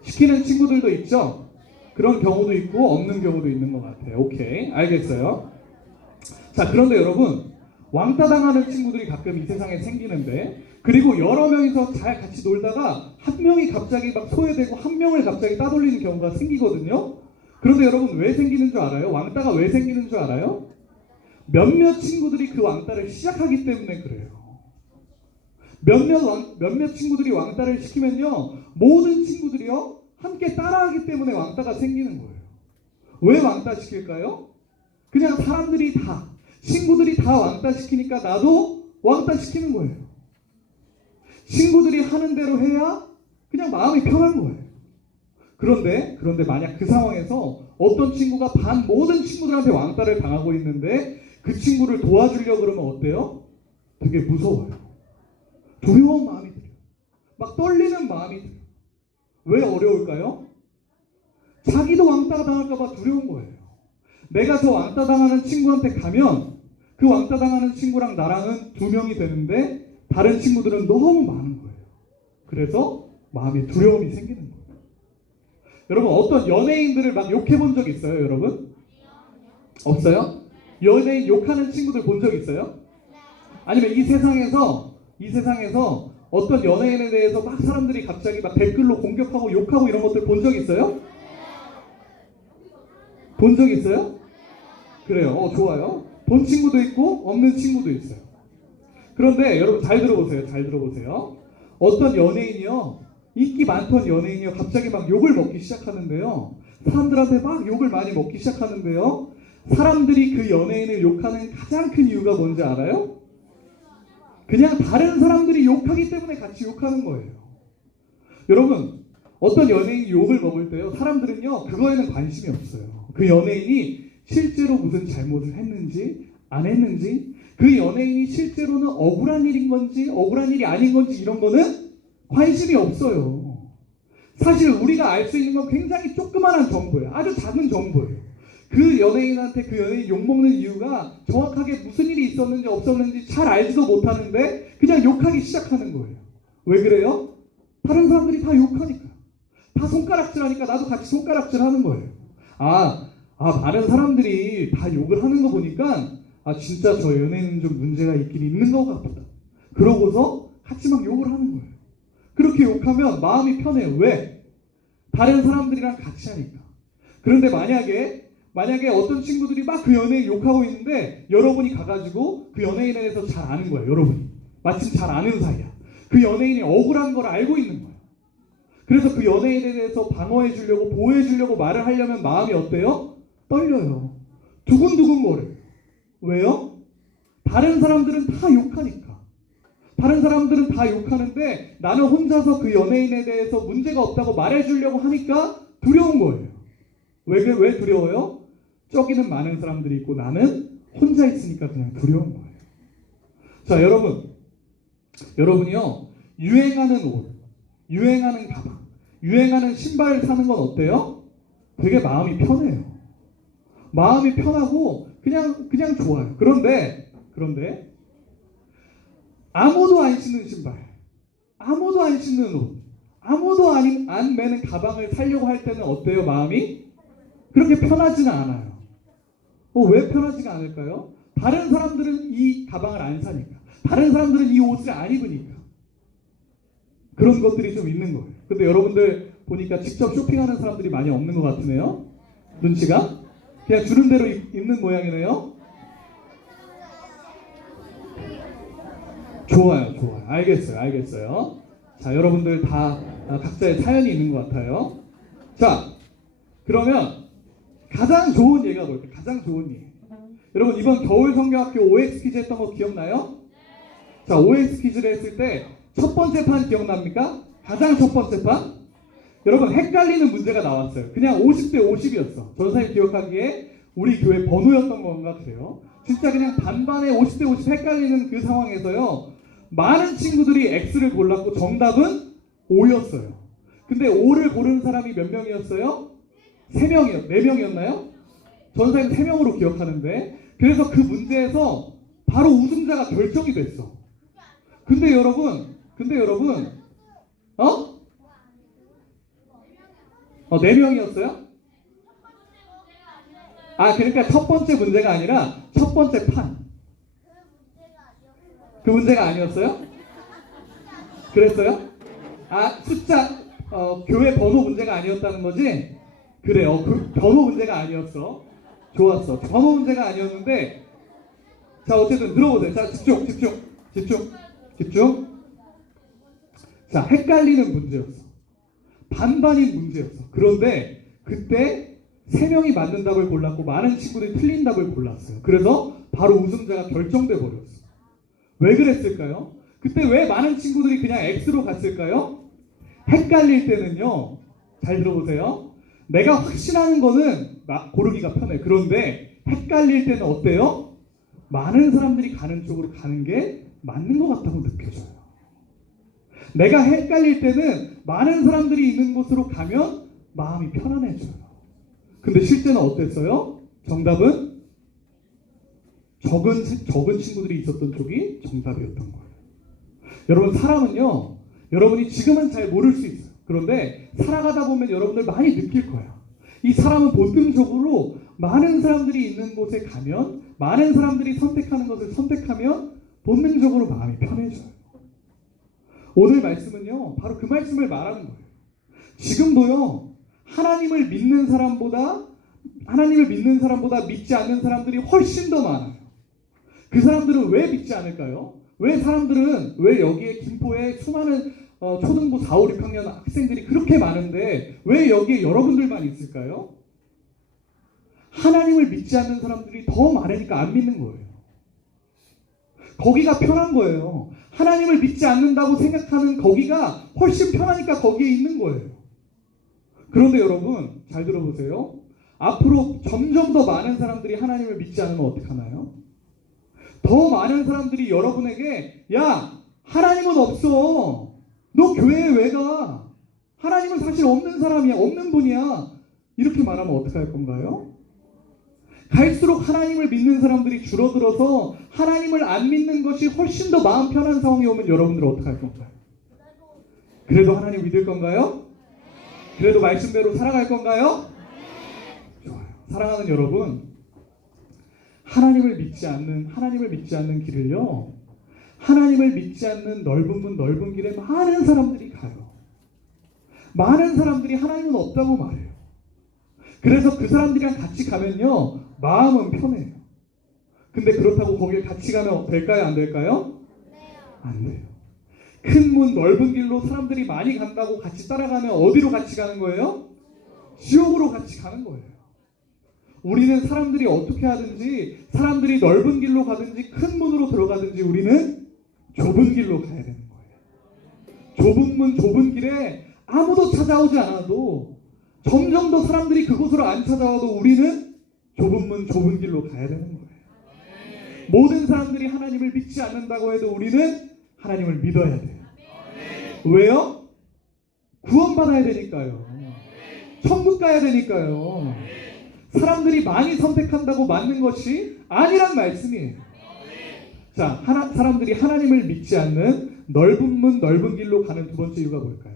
시키는 친구들도 있죠? 그런 경우도 있고 없는 경우도 있는 것 같아요. 오케이, 알겠어요. 자, 그런데 여러분 왕따 당하는 친구들이 가끔 이 세상에 생기는데 그리고 여러 명이서 잘 같이 놀다가 한 명이 갑자기 막 소외되고 한 명을 갑자기 따돌리는 경우가 생기거든요. 그런데 여러분 왜 생기는 줄 알아요? 왕따가 왜 생기는 줄 알아요? 몇몇 친구들이 그 왕따를 시작하기 때문에 그래요. 몇몇 친구들이 왕따를 시키면요 모든 친구들이요 함께 따라하기 때문에 왕따가 생기는 거예요. 왜 왕따 시킬까요? 그냥 사람들이 다 친구들이 다 왕따 시키니까 나도 왕따 시키는 거예요. 친구들이 하는 대로 해야 그냥 마음이 편한 거예요. 그런데 만약 그 상황에서 어떤 친구가 반 모든 친구들한테 왕따를 당하고 있는데 그 친구를 도와주려고 그러면 어때요? 되게 무서워요. 두려운 마음이 들어요. 막 떨리는 마음이 들어요. 왜 어려울까요? 자기도 왕따 당할까봐 두려운 거예요. 내가 저 왕따 당하는 친구한테 가면 그 왕따 당하는 친구랑 나랑은 두 명이 되는데 다른 친구들은 너무 많은 거예요. 그래서 마음에 두려움이 생기는 거예요. 여러분 어떤 연예인들을 막 욕해 본 적 있어요, 여러분? 없어요? 연예인 욕하는 친구들 본 적 있어요? 아니면 이 세상에서 어떤 연예인에 대해서 막 사람들이 갑자기 막 댓글로 공격하고 욕하고 이런 것들 본 적 있어요? 본 적 있어요? 그래요. 좋아요. 본 친구도 있고 없는 친구도 있어요. 그런데 여러분 잘 들어보세요. 어떤 연예인이요, 인기 많던 연예인이요, 갑자기 막 욕을 먹기 시작하는데요. 사람들한테 막 욕을 많이 먹기 시작하는데요. 사람들이 그 연예인을 욕하는 가장 큰 이유가 뭔지 알아요? 그냥 다른 사람들이 욕하기 때문에 같이 욕하는 거예요. 여러분 어떤 연예인이 욕을 먹을 때요, 사람들은요 그거에는 관심이 없어요. 그 연예인이 실제로 무슨 잘못을 했는지 안 했는지, 그 연예인이 실제로는 억울한 일인 건지 억울한 일이 아닌 건지 이런 거는 관심이 없어요. 사실 우리가 알 수 있는 건 굉장히 조그마한 정보예요. 아주 작은 정보예요. 그 연예인한테 그 연예인 욕먹는 이유가 정확하게 무슨 일이 있었는지 없었는지 잘 알지도 못하는데 그냥 욕하기 시작하는 거예요. 왜 그래요? 다른 사람들이 다 욕하니까. 다 손가락질하니까 나도 같이 손가락질하는 거예요. 많은 사람들이 다 욕을 하는 거 보니까 진짜 저 연예인은 좀 문제가 있긴 있는 것 같다. 그러고서 같이 막 욕을 하는 거예요. 그렇게 욕하면 마음이 편해요. 왜? 다른 사람들이랑 같이 하니까. 그런데 만약에 어떤 친구들이 막 그 연예인 욕하고 있는데 여러분이 가가지고 그 연예인에 대해서 잘 아는 거예요. 여러분이. 마침 잘 아는 사이야. 그 연예인이 억울한 걸 알고 있는 거예요. 그래서 그 연예인에 대해서 방어해 주려고 보호해 주려고 말을 하려면 마음이 어때요? 떨려요. 두근두근 거려요. 왜요? 다른 사람들은 다 욕하니까. 다른 사람들은 다 욕하는데 나는 혼자서 그 연예인에 대해서 문제가 없다고 말해 주려고 하니까 두려운 거예요. 왜 두려워요? 저기는 많은 사람들이 있고 나는 혼자 있으니까 그냥 두려운 거예요. 자, 여러분이요, 유행하는 옷, 유행하는 가방, 유행하는 신발을 사는 건 어때요? 되게 마음이 편해요. 마음이 편하고 그냥 좋아요. 그런데 아무도 안 신는 신발, 아무도 안 신는 옷, 아무도 안 매는 가방을 사려고 할 때는 어때요? 마음이 그렇게 편하지는 않아요. 왜 편하지가 않을까요? 다른 사람들은 이 가방을 안 사니까, 다른 사람들은 이 옷을 안 입으니까. 그런 것들이 좀 있는 거예요. 근데 여러분들 보니까 직접 쇼핑하는 사람들이 많이 없는 것 같으네요. 눈치가 그냥 주는 대로 입는 모양이네요. 좋아요. 알겠어요. 자, 여러분들 다 각자의 사연이 있는 것 같아요. 자, 그러면 가장 좋은 예가 볼게요. 가장 좋은 예. 여러분 이번 겨울 성경학교 OX 퀴즈 했던 거 기억나요? 자, OX 퀴즈를 했을 때 첫 번째 판 기억납니까? 가장 첫 번째 판? 여러분 헷갈리는 문제가 나왔어요. 그냥 50대 50이었어. 전사님 기억하기에 우리 교회 번호였던 건가 그래요. 진짜 그냥 반반에 50대 50 헷갈리는 그 상황에서요. 많은 친구들이 X를 골랐고 정답은 O였어요. 근데 O를 고른 사람이 몇 명이었어요? 4명이었나요? 전사님 3명으로 기억하는데 그래서 그 문제에서 바로 우승자가 결정이 됐어. 근데 여러분 4명이었어요? 그러니까 첫 번째 문제가 아니라 첫 번째 판. 그 문제가 아니었어요? 그랬어요? 숫자, 교회 번호 문제가 아니었다는 거지? 그래요. 그 번호 문제가 아니었어. 좋았어. 번호 문제가 아니었는데, 자, 어쨌든 들어보세요. 자, 집중. 자, 헷갈리는 문제였어. 반반인 문제였어. 그런데 그때 3명이 맞는 답을 골랐고 많은 친구들이 틀린 답을 골랐어요. 그래서 바로 우승자가 결정돼 버렸어. 왜 그랬을까요? 그때 왜 많은 친구들이 그냥 X로 갔을까요? 헷갈릴 때는요, 잘 들어보세요. 내가 확신하는 거는 고르기가 편해. 그런데 헷갈릴 때는 어때요? 많은 사람들이 가는 쪽으로 가는 게 맞는 것 같다고 느껴져요. 내가 헷갈릴 때는 많은 사람들이 있는 곳으로 가면 마음이 편안해져요. 근데 실제는 어땠어요? 정답은 적은 친구들이 있었던 쪽이 정답이었던 거예요. 여러분 사람은요, 여러분이 지금은 잘 모를 수 있어요. 그런데 살아가다 보면 여러분들 많이 느낄 거예요. 이 사람은 본능적으로 많은 사람들이 있는 곳에 가면, 많은 사람들이 선택하는 것을 선택하면 본능적으로 마음이 편해져요. 오늘 말씀은요, 바로 그 말씀을 말하는 거예요. 지금도요, 하나님을 믿는 사람보다 믿지 않는 사람들이 훨씬 더 많아요. 그 사람들은 왜 믿지 않을까요? 왜 여기에 김포에 수많은 초등부 4, 5, 6학년 학생들이 그렇게 많은데 왜 여기에 여러분들만 있을까요? 하나님을 믿지 않는 사람들이 더 많으니까 안 믿는 거예요. 거기가 편한 거예요. 하나님을 믿지 않는다고 생각하는 거기가 훨씬 편하니까 거기에 있는 거예요. 그런데 여러분 잘 들어보세요. 앞으로 점점 더 많은 사람들이 하나님을 믿지 않으면 어떡하나요? 더 많은 사람들이 여러분에게 야, 하나님은 없어. 너 교회에 왜 가? 하나님은 사실 없는 사람이야. 없는 분이야. 이렇게 말하면 어떡할 건가요? 갈수록 하나님을 믿는 사람들이 줄어들어서 하나님을 안 믿는 것이 훨씬 더 마음 편한 상황이 오면 여러분들 어떡할 건가요? 그래도 하나님 믿을 건가요? 그래도 말씀대로 살아갈 건가요? 좋아요. 사랑하는 여러분, 하나님을 믿지 않는 길을요, 하나님을 믿지 않는 넓은 문 넓은 길에 많은 사람들이 가요. 많은 사람들이 하나님은 없다고 말해요. 그래서 그 사람들이랑 같이 가면요, 마음은 편해요. 근데 그렇다고 거기에 같이 가면 될까요? 안 될까요? 안 돼요. 큰 문 넓은 길로 사람들이 많이 간다고 같이 따라가면 어디로 같이 가는 거예요? 지옥으로 같이 가는 거예요. 우리는 사람들이 어떻게 하든지, 사람들이 넓은 길로 가든지 큰 문으로 들어가든지 우리는 좁은 길로 가야 되는 거예요. 좁은 문 좁은 길에 아무도 찾아오지 않아도, 점점 더 사람들이 그곳으로 안 찾아와도 우리는 좁은 문 좁은 길로 가야 되는 거예요. 모든 사람들이 하나님을 믿지 않는다고 해도 우리는 하나님을 믿어야 돼요. 왜요? 구원받아야 되니까요. 천국 가야 되니까요. 사람들이 많이 선택한다고 맞는 것이 아니란 말씀이에요. 자, 사람들이 하나님을 믿지 않는 넓은 문 넓은 길로 가는 두 번째 이유가 뭘까요?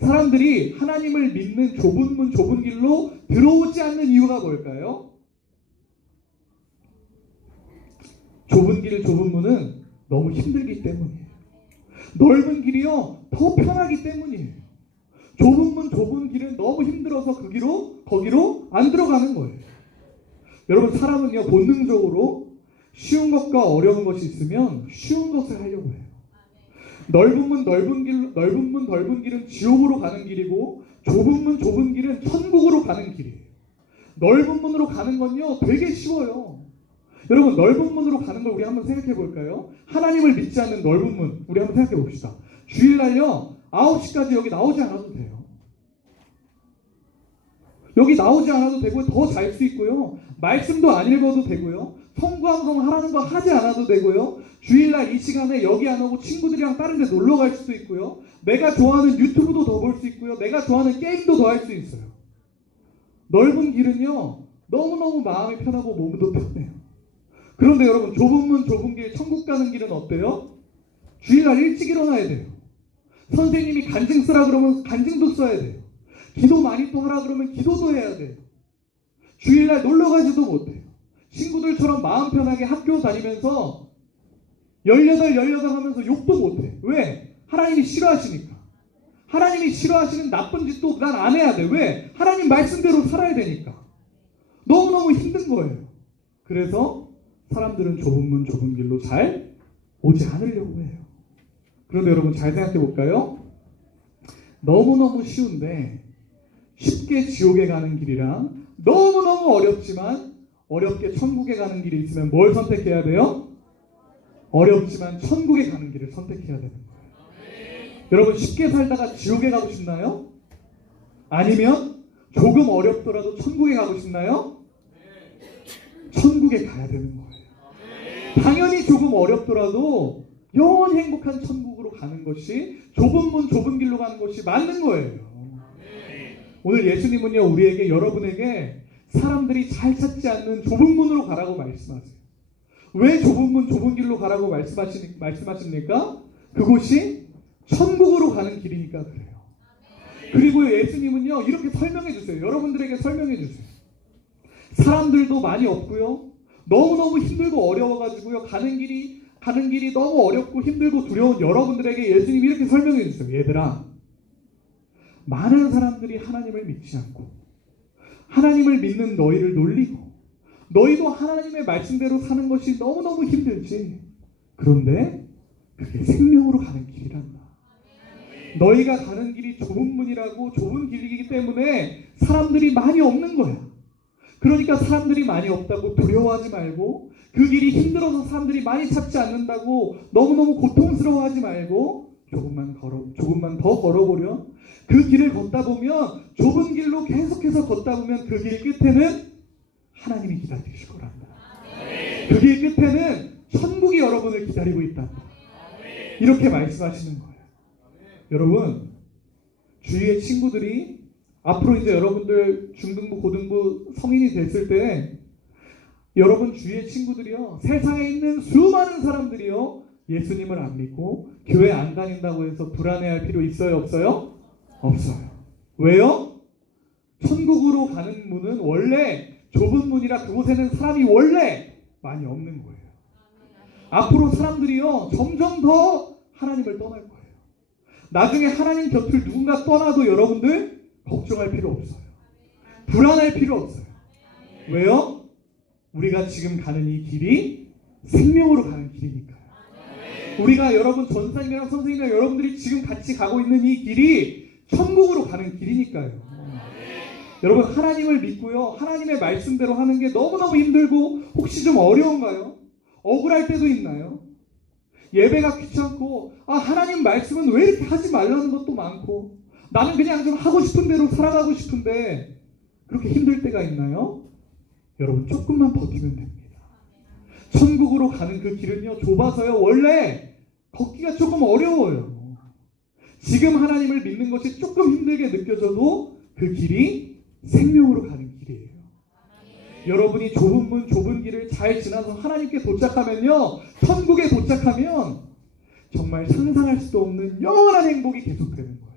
사람들이 하나님을 믿는 좁은 문 좁은 길로 들어오지 않는 이유가 뭘까요? 좁은 길 좁은 문은 너무 힘들기 때문이에요. 넓은 길이요 더 편하기 때문이에요. 좁은 문 좁은 길은 너무 힘들어서 거기로 안 들어가는 거예요. 여러분, 사람은요 본능적으로 쉬운 것과 어려운 것이 있으면 쉬운 것을 하려고 해요. 넓은 문 넓은 길은 지옥으로 가는 길이고, 좁은 문 좁은 길은 천국으로 가는 길이에요. 넓은 문으로 가는 건요 되게 쉬워요. 여러분, 넓은 문으로 가는 걸 우리 한번 생각해 볼까요? 하나님을 믿지 않는 넓은 문, 우리 한번 생각해 봅시다. 주일날요 9시까지 여기 나오지 않아도 돼요. 여기 나오지 않아도 되고요. 더 잘 수 있고요. 말씀도 안 읽어도 되고요. 성구항송 하라는 거 하지 않아도 되고요. 주일날 이 시간에 여기 안 오고 친구들이랑 다른 데 놀러 갈 수도 있고요. 내가 좋아하는 유튜브도 더 볼 수 있고요. 내가 좋아하는 게임도 더 할 수 있어요. 넓은 길은요 너무너무 마음이 편하고 몸도 편해요. 그런데 여러분, 좁은 문 좁은 길, 천국 가는 길은 어때요? 주일날 일찍 일어나야 돼요. 선생님이 간증 쓰라 그러면 간증도 써야 돼요. 기도 많이 또 하라 그러면 기도도 해야 돼요. 주일날 놀러 가지도 못해요. 친구들처럼 마음 편하게 학교 다니면서 18 하면서 욕도 못해. 왜? 하나님이 싫어하시니까. 하나님이 싫어하시는 나쁜 짓도 난 안 해야 돼. 왜? 하나님 말씀대로 살아야 되니까. 너무너무 힘든 거예요. 그래서 사람들은 좁은 문 좁은 길로 잘 오지 않으려고 해요. 그런데 여러분, 잘 생각해 볼까요? 너무너무 쉬운데 쉽게 지옥에 가는 길이랑 너무너무 어렵지만 어렵게 천국에 가는 길이 있으면 뭘 선택해야 돼요? 어렵지만 천국에 가는 길을 선택해야 되는 거예요. 여러분, 쉽게 살다가 지옥에 가고 싶나요? 아니면 조금 어렵더라도 천국에 가고 싶나요? 천국에 가야 되는 거예요. 당연히 조금 어렵더라도 영원히 행복한 천국으로 가는 것이, 좁은 문 좁은 길로 가는 것이 맞는 거예요. 오늘 예수님은요 우리에게, 여러분에게 사람들이 잘 찾지 않는 좁은 문으로 가라고 말씀하세요. 왜 좁은 문 좁은 길로 가라고 말씀하십니까? 그곳이 천국으로 가는 길이니까 그래요. 그리고 예수님은요 이렇게 설명해 주세요. 여러분들에게 설명해 주세요. 사람들도 많이 없고요, 너무너무 힘들고 어려워가지고요 가는 길이 너무 어렵고 힘들고 두려운 여러분들에게 예수님이 이렇게 설명해 주세요. 얘들아, 많은 사람들이 하나님을 믿지 않고 하나님을 믿는 너희를 놀리고, 너희도 하나님의 말씀대로 사는 것이 너무너무 힘들지. 그런데 그게 생명으로 가는 길이란다. 너희가 가는 길이 좁은 문이라고, 좁은 길이기 때문에 사람들이 많이 없는 거야. 그러니까 사람들이 많이 없다고 두려워하지 말고, 그 길이 힘들어서 사람들이 많이 찾지 않는다고 너무너무 고통스러워하지 말고, 조금만 더 걸어보려. 그 길을 걷다 보면, 좁은 길로 계속해서 걷다 보면 그 길 끝에는 하나님이 기다리실 거란다. 그 길 끝에는 천국이 여러분을 기다리고 있단다. 이렇게 말씀하시는 거예요. 여러분, 주위의 친구들이 앞으로 이제 여러분들 중등부, 고등부 성인이 됐을 때, 여러분 주위의 친구들이요, 세상에 있는 수많은 사람들이요, 예수님을 안 믿고 교회 안 다닌다고 해서 불안해할 필요 있어요? 없어요? 없어요. 왜요? 천국으로 가는 문은 원래 좁은 문이라 그곳에는 사람이 원래 많이 없는 거예요. 앞으로 사람들이요 점점 더 하나님을 떠날 거예요. 나중에 하나님 곁을 누군가 떠나도 여러분들 걱정할 필요 없어요. 불안할 필요 없어요. 왜요? 우리가 지금 가는 이 길이 생명으로 가는 길이니까요. 우리가 여러분 전사님이랑 선생님이랑 여러분들이 지금 같이 가고 있는 이 길이 천국으로 가는 길이니까요. 여러분 하나님을 믿고요. 하나님의 말씀대로 하는 게 너무너무 힘들고 혹시 좀 어려운가요? 억울할 때도 있나요? 예배가 귀찮고 하나님 말씀은 왜 이렇게 하지 말라는 것도 많고 나는 그냥 좀 하고 싶은 대로 살아가고 싶은데 그렇게 힘들 때가 있나요? 여러분 조금만 버티면 됩니다. 천국으로 가는 그 길은요 좁아서요 원래 걷기가 조금 어려워요. 지금 하나님을 믿는 것이 조금 힘들게 느껴져도 그 길이 생명으로 가는 길이에요. 여러분이 좁은 문 좁은 길을 잘 지나서 하나님께 도착하면요 천국에 도착하면 정말 상상할 수도 없는 영원한 행복이 계속되는 거예요.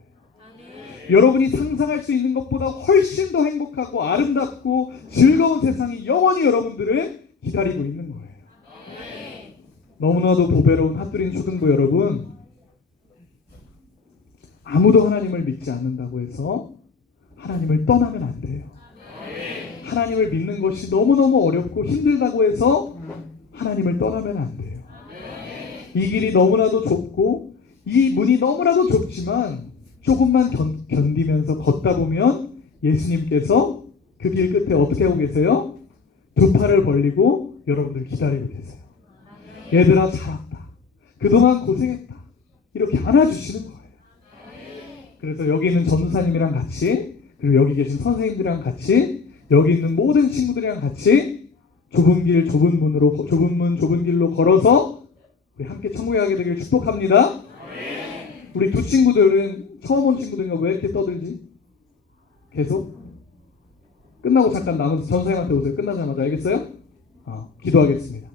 여러분이 상상할 수 있는 것보다 훨씬 더 행복하고 아름답고 즐거운 세상이 영원히 여러분들을 기다리고 있는 거예요. 너무나도 보배로운 핫두린 초등부 여러분, 아무도 하나님을 믿지 않는다고 해서 하나님을 떠나면 안 돼요. 하나님을 믿는 것이 너무너무 어렵고 힘들다고 해서 하나님을 떠나면 안 돼요. 이 길이 너무나도 좁고 이 문이 너무나도 좁지만 조금만 견디면서 걷다 보면 예수님께서 그 길 끝에 어떻게 하고 계세요? 두 팔을 벌리고 여러분들 기다리고 계세요. 얘들아 잘 왔다. 그동안 고생했다. 이렇게 안아주시는 거예요. 그래서 여기 있는 전도사님이랑 같이 그리고 여기 계신 선생님들이랑 같이 여기 있는 모든 친구들이랑 같이 좁은 길 좁은 문으로 좁은 문 좁은 길로 걸어서 우리 함께 천국에 가게 되길 축복합니다. 우리 두 친구들은 처음 온 친구들인가 왜 이렇게 떠들지? 계속? 끝나고 잠깐 남은 전사님한테 오세요. 끝나자마자 알겠어요? 기도하겠습니다.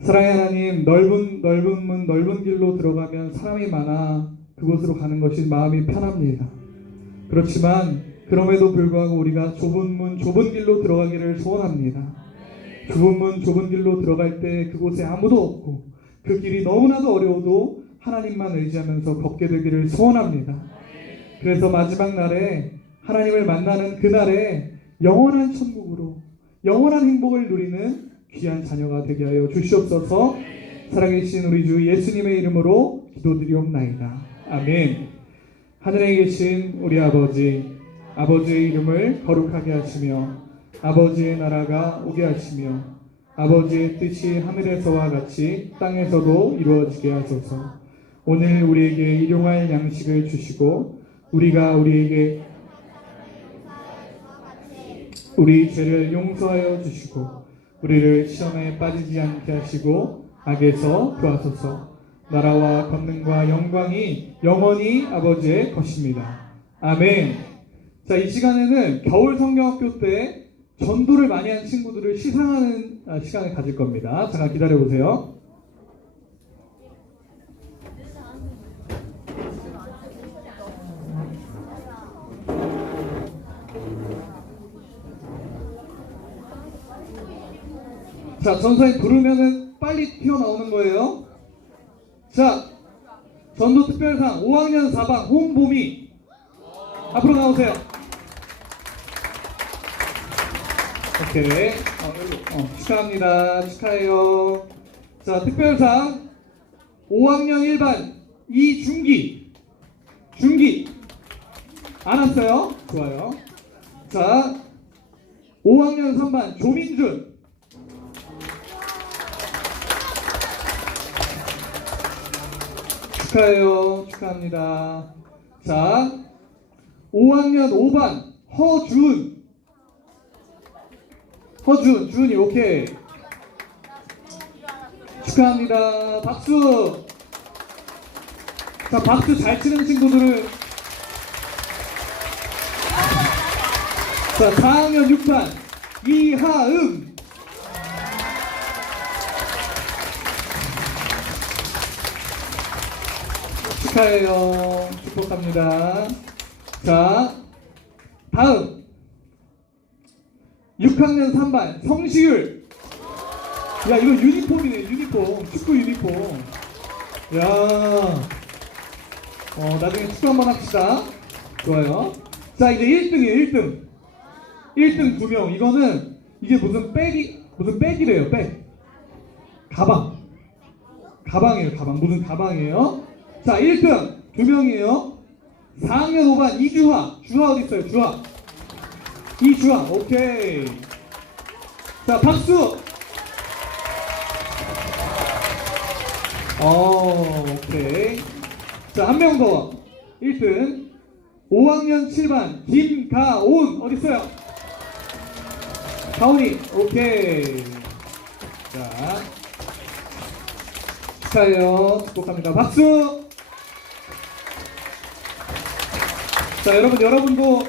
사랑의 하나님, 넓은 문 넓은 길로 들어가면 사람이 많아 그곳으로 가는 것이 마음이 편합니다. 그렇지만 그럼에도 불구하고 우리가 좁은 문 좁은 길로 들어가기를 소원합니다. 좁은 문 좁은 길로 들어갈 때 그곳에 아무도 없고 그 길이 너무나도 어려워도 하나님만 의지하면서 걷게 되기를 소원합니다. 그래서 마지막 날에 하나님을 만나는 그날에 영원한 천국으로 영원한 행복을 누리는 귀한 자녀가 되게 하여 주시옵소서. 살아계신 우리 주 예수님의 이름으로 기도드리옵나이다. 아멘. 하늘에 계신 우리 아버지, 아버지의 이름을 거룩하게 하시며 아버지의 나라가 오게 하시며 아버지의 뜻이 하늘에서와 같이 땅에서도 이루어지게 하소서. 오늘 우리에게 일용할 양식을 주시고 우리가 우리에게 우리 죄를 용서하여 주시고 우리를 시험에 빠지지 않게 하시고 악에서 구하소서. 나라와 권능과 영광이 영원히 아버지의 것입니다. 아멘. 자, 이 시간에는 겨울 성경학교 때 전도를 많이 한 친구들을 시상하는 시간을 가질 겁니다. 잠깐 기다려보세요. 자, 전사님 부르면은 빨리 튀어나오는 거예요. 자, 전도 특별상 5학년 4반 홍보미 앞으로 나오세요. 오케이. 축하합니다. 축하해요. 자, 특별상 5학년 1반 이준기. 준기. 안 왔어요? 좋아요. 자, 5학년 3반 조민준. 축하해요. 축하합니다. 자, 5학년 5반 허준. 주은이 오케이. 축하합니다. 박수. 자, 박수 잘 치는 친구들은 자, 4학년 6반 이하음. 축하해요. 축복합니다. 자, 다음 6학년 3반 성시율. 야, 이거 유니폼이네. 유니폼. 축구 유니폼. 야, 나중에 축구 한번 합시다. 좋아요. 자, 이제 1등이에요. 1등. 1등 2명. 이거는 이게 무슨 백이래요. 백. 가방이에요. 가방. 무슨 가방이에요? 자, 1등 2명이에요. 4학년 5반 이주하. 주하 어디 있어요? 주하. 이주하. 오케이. 자, 박수. 오케이. 자, 한 명 더. 1등 5학년 7반 김가온 어디 있어요? 가온이. 오케이. 자, 축하해요. 축복합니다. 박수. 자, 여러분도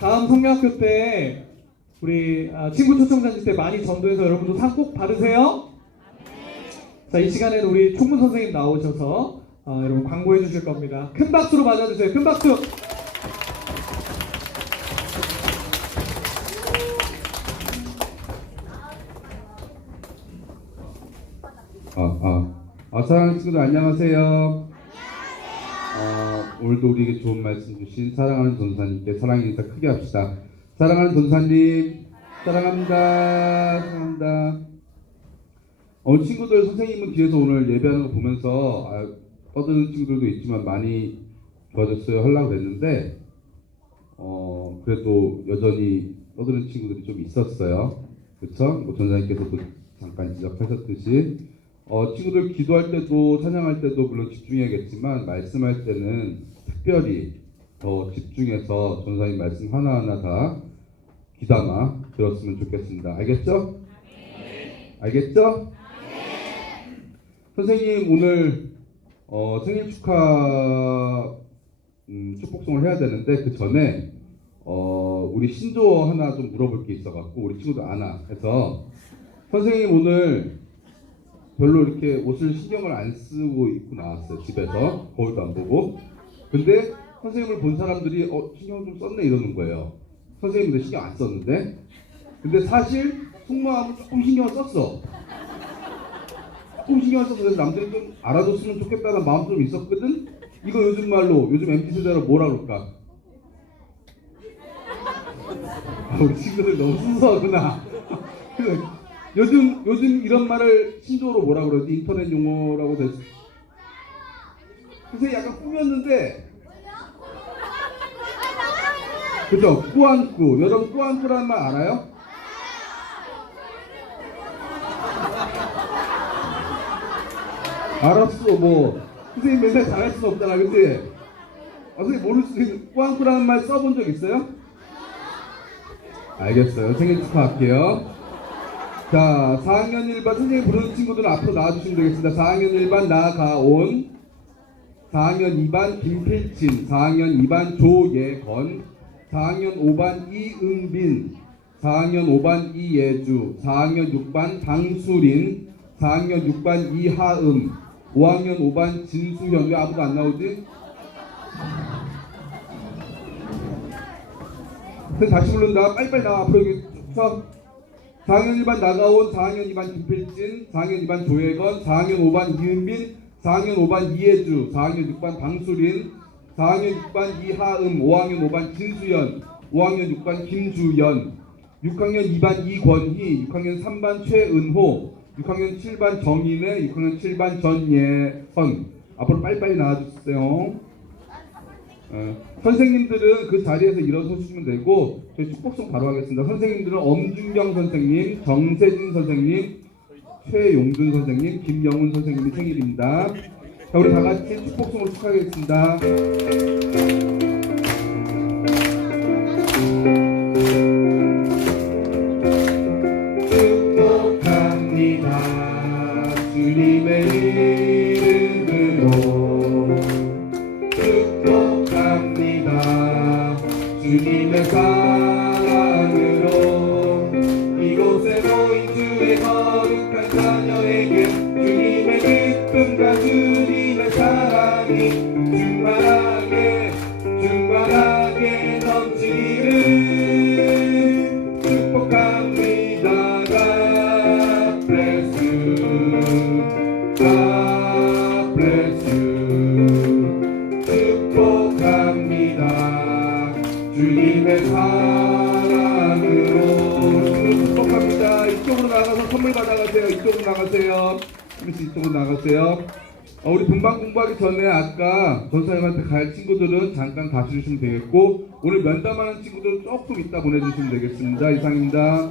다음 성경학교 때 우리 친구 초청잔치 때 많이 전도해서 여러분도 상 꼭 받으세요. 자, 이 시간에는 우리 총무 선생님 나오셔서 여러분 광고해 주실 겁니다. 큰 박수로 맞아주세요. 큰 박수. 사랑하는 친구들 안녕하세요. 오늘도 우리에게 좋은 말씀 주신 사랑하는 전사님께 사랑의 인사 크게 합시다. 사랑하는 전사님, 사랑합니다. 사랑합니다. 친구들, 선생님은 뒤에서 오늘 예배하는 거 보면서 떠드는 친구들도 있지만 많이 좋아졌어요 하려고 그랬는데 그래도 여전히 떠드는 친구들이 좀 있었어요. 그렇죠? 전사님께서도 잠깐 지적하셨듯이 친구들 기도할 때도 찬양할 때도 물론 집중해야겠지만 말씀할 때는 특별히 더 집중해서 전사님 말씀 하나하나 다 귀담아 들었으면 좋겠습니다. 알겠죠? 알겠죠? 선생님 오늘 생일 축하 축복송을 해야 되는데 그 전에 우리 신조어 하나 좀 물어볼 게 있어갖고 우리 친구들 아나 해서 선생님 오늘 별로 이렇게 옷을 신경을 안 쓰고 입고 나왔어요. 집에서 거울도 안 보고. 근데 선생님을 본 사람들이 신경 좀 썼네 이러는 거예요. 선생님도 신경 안 썼는데. 근데 사실 속마음은 조금 신경을 썼어. 조금 신경을 써서 그래서 남들이 좀 알아줬으면 좋겠다는 마음 좀 있었거든. 이거 요즘 말로 요즘 MZ세대로 뭐라 그럴까? 우리 친구들 너무 순수하구나. 요즘 이런 말을 신조어로 뭐라 그러지? 인터넷 용어라고 됐어. 선생님 약간 꾸몄는데 그죠? 꾸안꾸. 여러분 꾸안꾸라는 말 알아요? 알았어. 뭐 선생님 맨날 잘할 수는 없잖아. 근데 선생님 모를 수 있는 꾸안꾸라는 말 써본 적 있어요? 알겠어요. 생일 축하할게요. 자, 4학년 1반 선생님 부르는 친구들은 앞으로 나와주시면 되겠습니다. 4학년 1반 나가온, 4학년 2반 김필진, 4학년 2반 조예건, 4학년 5반 이은빈, 4학년 5반 이예주, 4학년 6반 방수린, 4학년 6반 이하음, 5학년 5반 진수현. 왜 아무도 안 나오지? 다시 부른다. 빨리빨리 나와. 앞으로 여기 서. 4학년 1반 나가온, 4학년 2반 김필진, 4학년 2반 조혜건, 4학년 5반 이은빈, 4학년 5반 이예주, 4학년 6반 방수린, 4학년 6반 이하음, 5학년 5반 진수연, 5학년 6반 김주연, 6학년 2반 이권희, 6학년 3반 최은호, 6학년 7반 정인혜, 6학년 7반 전예선. 앞으로 빨리빨리 나와주세요. 선생님들은 그 자리에서 일어서 주시면 되고 저희 축복송 바로 하겠습니다. 선생님들은 엄준경 선생님, 정세진 선생님, 최용준 선생님, 김영훈 선생님이 생일입니다. 자, 우리 다 같이 축복송으로 축하하겠습니다. 축복합니다. 주님의 이름으로 축복합니다. 주님의 사랑으로 이곳에 모인 주의 거룩한 자녀에게 주님의 기쁨과 주님의 사랑이 이쪽으로 나가세요. 수민 씨 이쪽으로 나가세요. 우리 분반 공부하기 전에 아까 전사님한테 갈 친구들은 잠깐 가셔주시면 되겠고 오늘 면담하는 친구들은 조금 이따 보내주시면 되겠습니다. 이상입니다.